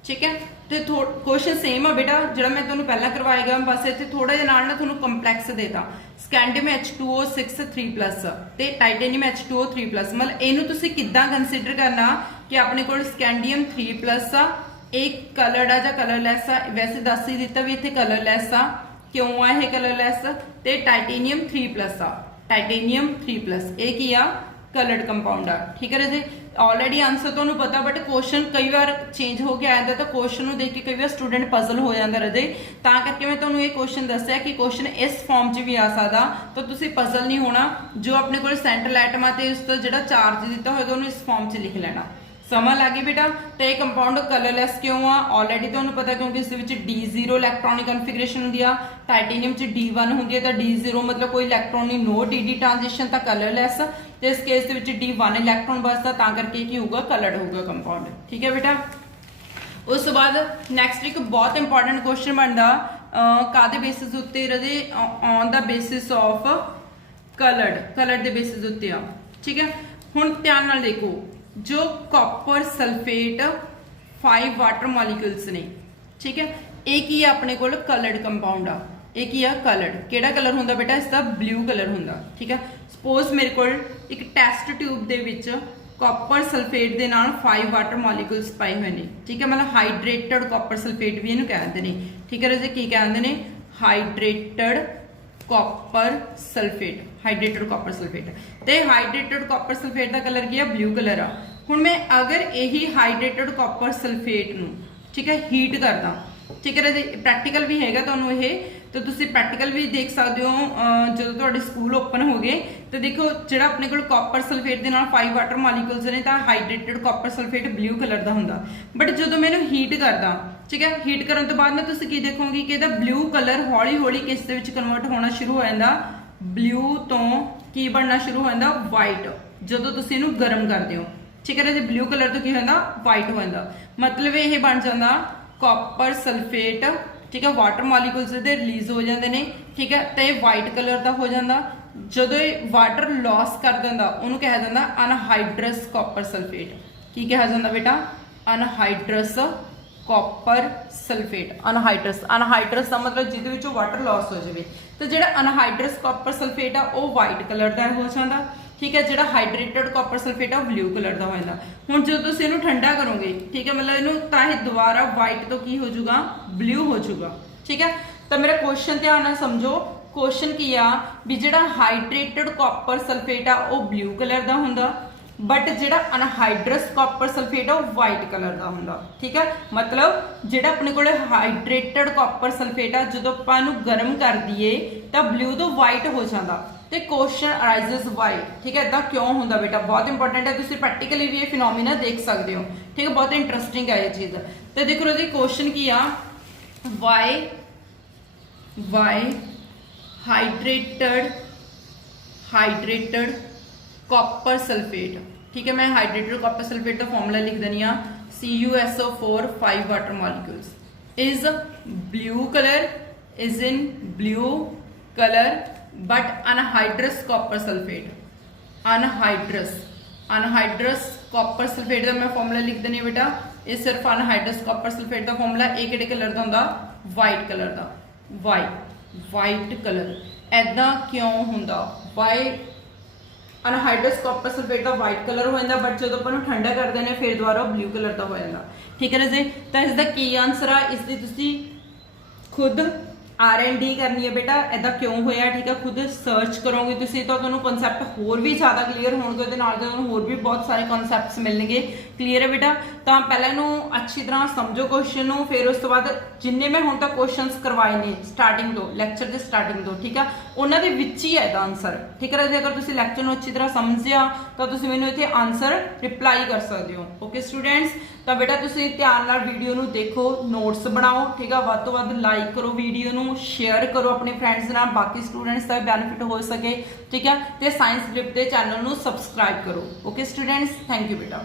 ठीक है, ਤੇ क्वेश्चन सेम है बेटा ਜਿਹੜਾ मैं ਤੁਹਾਨੂੰ ਪਹਿਲਾਂ ਕਰਵਾਏਗਾ, ਬਸ ਇੱਥੇ ਥੋੜਾ ਜਿਹਾ ਨਾਲ ਨਾ ਤੁਹਾਨੂੰ ਕੰਪਲੈਕਸ ਦੇਤਾ। ਸਕੈਂਡੀਅਮ H2O 6 3+ ਤੇ ਟਾਈਟੇਨੀਅਮ H2O 3+, ਮਤਲਬ ਇਹਨੂੰ ਤੁਸੀਂ ਕਿੱਦਾਂ ਕੰਸੀਡਰ ਕਰਨਾ ਕਿ ਆਪਣੇ ਕੋਲ ਸਕੈਂਡੀਅਮ 3+ ਆ, ਇਹ ਕਲਰਡ ਆ ਜਾਂ ਕਲਰਲੈਸ ਆ। ਵੈਸੇ ਦੱਸ ਹੀ ਦਿੱਤਾ ਵੀ ਇੱਥੇ ਕਲਰਲੈਸ ਆ, ਕਿਉਂ ਆ ਇਹ ਕਲਰਲੈਸ, ਤੇ ਟਾਈਟੇਨੀਅਮ 3+ ਆ, ਟਾਈਟੇਨੀਅਮ 3+ ਇਹ ਕੀ ਆ, ਕਲਰਡ ਕੰਪਾਊਂਡ ਆ। ਠੀਕ ਹੈ ਰਾਜੇ, ऑलरेडी आंसर ਤੁਹਾਨੂੰ ਪਤਾ, ਬਟ ਕੁਐਸਚਨ ਕਈ ਵਾਰ ਚੇਂਜ ਹੋ ਕੇ ਆਉਂਦਾ, ਤਾਂ ਕੁਐਸਚਨ ਨੂੰ ਦੇਖ ਕੇ ਕਈ ਵਾਰ ਸਟੂਡੈਂਟ ਪਜ਼ਲ ਹੋ ਜਾਂਦਾ ਰਦੇ, ਤਾਂ ਕਰਕੇ ਮੈਂ ਤੁਹਾਨੂੰ ਇਹ ਕੁਐਸਚਨ ਦੱਸਿਆ ਕਿ ਕੁਐਸਚਨ ਇਸ ਫਾਰਮ 'ਚ ਵੀ ਆ ਸਕਦਾ, ਤਾਂ ਤੁਸੀਂ ਪਜ਼ਲ ਨਹੀਂ ਹੋਣਾ। ਜੋ ਆਪਣੇ ਕੋਲ ਸੈਂਟਰਲ ਐਟਮ ਆ ਤੇ ਉਸ ਤੋਂ ਜਿਹੜਾ ਚਾਰਜ ਦਿੱਤਾ ਹੋਏਗਾ ਉਹਨੂੰ ਇਸ ਫਾਰਮ 'ਚ ਲਿਖ ਲੈਣਾ। ਸਮਝ ਲੱਗ ਗਈ ਬੇਟਾ। ਤੇ ਇਹ ਕੰਪਾਊਂਡ ਕਲਰਲੈਸ ਕਿਉਂ ਆ, ਆਲਰੇਡੀ ਤੁਹਾਨੂੰ ਪਤਾ, ਕਿਉਂਕਿ ਇਸ ਦੇ ਵਿੱਚ D0 ਇਲੈਕਟ੍ਰੋਨਿਕ ਕਨਫੀਗਰੇਸ਼ਨ ਹੁੰਦੀ ਆ, ਟਾਈਟੇਨੀਅਮ 'ਚ D1 ਹੁੰਦੀ ਹੈ, ਤਾਂ D0 ਮਤਲਬ ਕੋਈ ਇਲੈਕਟ੍ਰੋਨ ਨਹੀਂ, ਨੋ DD ਟ੍ਰਾਂਜੀਸ਼ਨ, ਤਾਂ ਕਲਰਲੈਸ। ਤੇ ਇਸ ਕੇਸ ਦੇ ਵਿੱਚ D1 ਇਲੈਕਟ੍ਰੋਨ ਬਚਦਾ, ਤਾਂ ਕਰਕੇ ਕੀ ਹੋਊਗਾ, ਕਲਰਡ ਹੋਊਗਾ ਕੰਪਾਊਂਡ। ਠੀਕ ਹੈ ਬੇਟਾ। ਉਸ ਤੋਂ ਬਾਅਦ ਨੈਕਸਟ ਇੱਕ ਬਹੁਤ ਇੰਪੋਰਟੈਂਟ ਕੁਐਸਚਨ ਬਣਦਾ, ਕਾਦੇ ਬੇਸਿਸ ਉੱਤੇ ਰਦੇ, on the basis of coloured ਦੇ ਬੇਸਿਸ ਉੱਤੇ ਆ। ਠੀਕ ਹੈ, ਹੁਣ ਧਿਆਨ ਨਾਲ ਦੇਖੋ, ਜੋ ਕਾਪਰ ਸਲਫੇਟ 5 ਵਾਟਰ ਮੋਲੀਕਿਊਲਸ ਨੇ। ਠੀਕ ਹੈ, ਇਹ ਕੀ ਆ ਆਪਣੇ ਕੋਲ, ਕਲਰਡ ਕੰਪਾਊਂਡ ਆ। ਇਹ ਕੀ ਆ, ਕਲਰਡ। ਕਿਹੜਾ ਕਲਰ ਹੁੰਦਾ ਬੇਟਾ, ਇਸ ਦਾ ਬਲੂ ਕਲਰ ਹੁੰਦਾ। ਠੀਕ ਹੈ, ਸਪੋਜ਼ ਮੇਰੇ ਕੋਲ ਇੱਕ ਟੈਸਟ ਟਿਊਬ ਦੇ ਵਿੱਚ ਕਾਪਰ ਸਲਫੇਟ ਦੇ ਨਾਲ 5 ਵਾਟਰ ਮੋਲੀਕਿਊਲਸ ਪਾਏ ਹੋਏ ਨੇ। ਠੀਕ ਹੈ, ਮਤਲਬ ਹਾਈਡਰੇਟਡ ਕਾਪਰ ਸਲਫੇਟ ਵੀ ਇਹਨੂੰ ਕਹਿੰਦੇ ਨੇ। ਠੀਕ ਹੈ ਰਾਜੇ, ਕੀ ਕਹਿੰਦੇ ਨੇ, hydrated copper sulphate, hydrated copper sulphate. ਤੇ ਹਾਈਡਰੇਟਡ ਕਾਪਰ ਸਲਫੇਟ ਦਾ ਕਲਰ ਕੀ ਆ, ਬਲੂ ਕਲਰ ਆ। ਹੁਣ ਮੈਂ ਅਗਰ ਇਹੀ ਹਾਈਡਰੇਟਡ ਕਾਪਰ ਸਲਫੇਟ ਨੂੰ, ਠੀਕ ਹੈ, ਹੀਟ ਕਰਦਾ। ਠੀਕ ਹੈ ਰਾਜੇ, ਪ੍ਰੈਕਟੀਕਲ ਵੀ ਹੈਗਾ ਤੁਹਾਨੂੰ ਇਹ, ਤਾਂ ਤੁਸੀਂ ਪ੍ਰੈਕਟੀਕਲ ਵੀ ਦੇਖ ਸਕਦੇ ਹੋ ਜਦੋਂ ਤੁਹਾਡੇ ਸਕੂਲ ਓਪਨ ਹੋ ਗਏ। ਤਾਂ ਦੇਖੋ, ਜਿਹੜਾ ਆਪਣੇ ਕੋਲ ਕਾਪਰ ਸਲਫੇਟ ਦੇ ਨਾਲ 5 ਵਾਟਰ ਮੋਲੀਕਿਊਲਸ ਨੇ, ਤਾਂ hydrated copper sulphate blue colour ਦਾ ਹੁੰਦਾ। ਬਟ ਜਦੋਂ ਮੈਂ ਇਹਨੂੰ ਹੀਟ ਕਰਦਾ, ਠੀਕ ਹੈ, ਹੀਟ ਕਰਨ ਤੋਂ ਬਾਅਦ ਨਾ ਤੁਸੀਂ ਕੀ ਦੇਖੋਗੇ ਕਿ ਇਹਦਾ ਬਲੂ ਕਲਰ ਹੌਲੀ ਹੌਲੀ ਕਿਸ ਦੇ ਵਿੱਚ ਕਨਵਰਟ ਹੋਣਾ ਸ਼ੁਰੂ ਹੋ ਜਾਂਦਾ, ਬਲੂ ਤੋਂ ਕੀ ਬਣਨਾ ਸ਼ੁਰੂ ਹੋ ਜਾਂਦਾ, ਵਾਈਟ, ਜਦੋਂ ਤੁਸੀਂ ਇਹਨੂੰ ਗਰਮ ਕਰਦੇ ਹੋ। ਠੀਕ ਹੈ, ਜੇ ਬਲੂ ਕਲਰ ਤੋਂ ਕੀ ਹੋ ਜਾਂਦਾ, ਵਾਈਟ ਹੋ ਜਾਂਦਾ। ਮਤਲਬ ਇਹ ਬਣ ਜਾਂਦਾ ਕਾਪਰ ਸਲਫੇਟ। ਠੀਕ ਹੈ, ਵਾਟਰ ਮੋਲੀਕਿਊਲਸ ਦੇ ਰਿਲੀਜ਼ ਹੋ ਜਾਂਦੇ ਨੇ। ਠੀਕ ਹੈ, ਤੇ ਵਾਈਟ ਕਲਰ ਦਾ ਹੋ ਜਾਂਦਾ। ਜਦੋਂ ਇਹ ਵਾਟਰ ਲਾਸ ਕਰ ਦਿੰਦਾ, ਉਹਨੂੰ ਕਿਹਾ ਜਾਂਦਾ ਅਨਹਾਈਡਰਸ ਕਾਪਰ ਸਲਫੇਟ। ਕੀ ਕਿਹਾ ਜਾਂਦਾ ਬੇਟਾ, ਅਨਹਾਈਡਰਸ ਕਾਪਰ ਸਲਫੇਟ। ਅਨਹਾਈਡਰਸ ਦਾ ਮਤਲਬ ਜਿਹਦੇ ਵਿੱਚੋਂ ਵਾਟਰ ਲਾਸ ਹੋ ਜਾਵੇ। ਤੇ ਜਿਹੜਾ ਅਨਹਾਈਡਰਸ ਕਾਪਰ ਸਲਫੇਟ ਆ ਉਹ ਵਾਈਟ ਕਲਰ ਦਾ ਹੋ ਜਾਂਦਾ। ਠੀਕ ਹੈ, ਜਿਹੜਾ ਹਾਈਡਰੇਟਡ ਕਾਪਰ ਸਲਫੇਟ ਆ ਉਹ ਬਲੂ ਕਲਰ ਦਾ ਹੋ ਜਾਂਦਾ। ਹੁਣ ਜਦੋਂ ਤੁਸੀਂ ਇਹਨੂੰ ਠੰਡਾ ਕਰੋਗੇ, ਠੀਕ ਹੈ, ਮਤਲਬ ਇਹਨੂੰ ਤਾਂ ਇਹ ਦੁਬਾਰਾ ਵਾਈਟ ਤੋਂ ਕੀ ਹੋ ਜਾਊਗਾ, ਬਲੂ ਹੋ ਜਾਊਗਾ। ਠੀਕ ਹੈ, ਤਾਂ ਮੇਰਾ ਕੁਐਸਚਨ ਧਿਆਨ ਨਾਲ ਸਮਝੋ। ਕੁਐਸਚਨ ਕੀ ਆ ਵੀ ਜਿਹੜਾ ਹਾਈਡਰੇਟਡ ਕਾਪਰ ਸਲਫੇਟ ਆ ਉਹ ਬਲੂ ਕਲਰ ਦਾ ਹੁੰਦਾ, ਬਟ ਜਿਹੜਾ ਅਨਹਾਈਡਰਸ ਕਾਪਰ ਸਲਫੇਟ ਆ ਉਹ ਵਾਈਟ ਕਲਰ ਦਾ ਹੁੰਦਾ। ਠੀਕ ਹੈ, ਮਤਲਬ ਜਿਹੜਾ ਆਪਣੇ ਕੋਲ ਹਾਈਡਰੇਟਡ ਕਾਪਰ ਸਲਫੇਟ ਆ, ਜਦੋਂ ਆਪਾਂ ਇਹਨੂੰ ਗਰਮ ਕਰ ਦਈਏ ਤਾਂ ਬਲੂ ਤੋਂ ਵਾਈਟ ਹੋ ਜਾਂਦਾ। ਤੇ ਕੁਐਸਚਨ ਅਰਾਈਜ਼ਸ ਵਾਈ। ਠੀਕ ਹੈ, ਇਦਾਂ ਕਿਉਂ ਹੁੰਦਾ ਬੇਟਾ, ਬਹੁਤ ਇੰਪੋਰਟੈਂਟ ਹੈ। ਤੁਸੀਂ ਪ੍ਰੈਕਟੀਕਲੀ ਵੀ ਇਹ ਫਿਨੋਮੀਨਾ ਦੇਖ ਸਕਦੇ ਹੋ। ਠੀਕ ਹੈ, ਬਹੁਤ ਇੰਟਰਸਟਿੰਗ ਹੈ ਇਹ ਚੀਜ਼। ਤੇ ਦੇਖੋ ਜੀ, ਕੁਐਸਚਨ ਕੀ ਆ, ਵਾਈ ਹਾਈਡਰੇਟਡ ਕਾਪਰ ਸਲਫੇਟ। ਠੀਕ ਹੈ, ਮੈਂ ਹਾਈਡਰੇਟਡ ਕਾਪਰ ਸਲਫੇਟ ਦਾ ਫਾਰਮੂਲਾ ਲਿਖ ਦਿੰਦੀ ਆ, CuSO4 5 water molecules is blue colour, is in blue colour, but anhydrous copper sulfate, anhydrous copper sulfate ਦਾ ਮੈਂ ਫਾਰਮੂਲਾ ਲਿਖ ਦਿੰਦੀ ਹਾਂ ਬੇਟਾ। ਇਹ ਸਿਰਫ anhydrous copper sulfate ਦਾ ਫਾਰਮੂਲਾ। ਇਹ ਕਿਹੜੇ ਕਲਰ ਦਾ ਹੁੰਦਾ, ਵਾਈਟ ਕਲਰ ਦਾ, ਵਾਈਟ ਕਲਰ। ਐਦਾਂ ਕਿਉਂ ਹੁੰਦਾ, ਅਨਹਾਈਡਰਸ ਕਾਪਰ ਸਲਫੇਟ ਦਾ ਵਾਈਟ ਕਲਰ ਹੋ ਜਾਂਦਾ, ਬਟ ਜਦੋਂ ਆਪਾਂ ਨੂੰ ਠੰਡਾ ਕਰਦੇ ਨੇ ਫਿਰ ਦੁਬਾਰਾ ਬਲੂ ਕਲਰ ਦਾ ਹੋ ਜਾਂਦਾ। ਠੀਕ ਹੈ ਰਾਜੇ, ਤਾਂ ਇਸ ਦਾ ਕੀ ਆਨਸਰ ਆ, ਇਸ ਦੀ ਤੁਸੀਂ ਖੁਦ R&D ਕਰਨੀ ਹੈ ਬੇਟਾ, ਇਹਦਾ ਕਿਉਂ ਹੋਇਆ। ਠੀਕ ਹੈ, ਖੁਦ ਸਰਚ ਕਰੋਗੇ ਤੁਸੀਂ ਤਾਂ ਤੁਹਾਨੂੰ ਕਨਸੈਪਟ ਹੋਰ ਵੀ ਜ਼ਿਆਦਾ ਕਲੀਅਰ ਹੋਣਗੇ, ਉਹਦੇ ਨਾਲ ਤੁਹਾਨੂੰ ਹੋਰ ਵੀ ਬਹੁਤ ਸਾਰੇ ਕਨਸੈਪਟਸ ਮਿਲਣਗੇ। ਕਲੀਅਰ ਹੈ ਬੇਟਾ, ਤਾਂ ਪਹਿਲਾਂ ਇਹਨੂੰ ਅੱਛੀ ਤਰ੍ਹਾਂ ਸਮਝੋ ਕੁਐਸਚਨ ਨੂੰ, ਫਿਰ ਉਸ ਤੋਂ ਬਾਅਦ ਜਿੰਨੇ ਮੈਂ ਹੁਣ ਤੱਕ ਕੁਐਸਚਨਸ ਕਰਵਾਏ ਨੇ ਸਟਾਰਟਿੰਗ ਤੋਂ, ਲੈਕਚਰ ਦੇ ਸਟਾਰਟਿੰਗ ਤੋਂ, ਠੀਕ ਆ, ਉਹਨਾਂ ਦੇ ਵਿੱਚ ਹੀ ਹੈ ਇਹਦਾ ਆਨਸਰ। ਠੀਕ ਹੈ, ਜੇ ਅਗਰ ਤੁਸੀਂ ਲੈਕਚਰ ਨੂੰ ਅੱਛੀ ਤਰ੍ਹਾਂ ਸਮਝਿਆ ਤਾਂ ਤੁਸੀਂ ਮੈਨੂੰ ਇੱਥੇ ਆਨਸਰ ਰਿਪਲਾਈ ਕਰ ਸਕਦੇ ਹੋ। ਓਕੇ ਸਟੂਡੈਂਟਸ, ਤਾਂ ਬੇਟਾ ਤੁਸੀਂ ਧਿਆਨ ਨਾਲ ਵੀਡੀਓ ਨੂੰ ਦੇਖੋ, ਨੋਟਸ ਬਣਾਓ। ਠੀਕ ਆ, ਵੱਧ ਤੋਂ ਵੱਧ ਲਾਈਕ ਕਰੋ ਵੀਡੀਓ ਨੂੰ, ਸ਼ੇਅਰ ਕਰੋ ਆਪਣੇ ਫਰੈਂਡਸ ਨਾਲ, ਬਾਕੀ ਸਟੂਡੈਂਟਸ ਦਾ ਵੀ ਬੈਨੀਫਿਟ ਹੋ ਸਕੇ। ਠੀਕ ਆ, ਤੇ ਸਾਇੰਸ ਗ੍ਰਿਪ ਦੇ ਚੈਨਲ ਨੂੰ ਸਬਸਕ੍ਰਾਈਬ ਕਰੋ। ਓਕੇ ਸਟੂਡੈਂਟਸ, ਥੈਂਕ ਯੂ ਬੇਟਾ।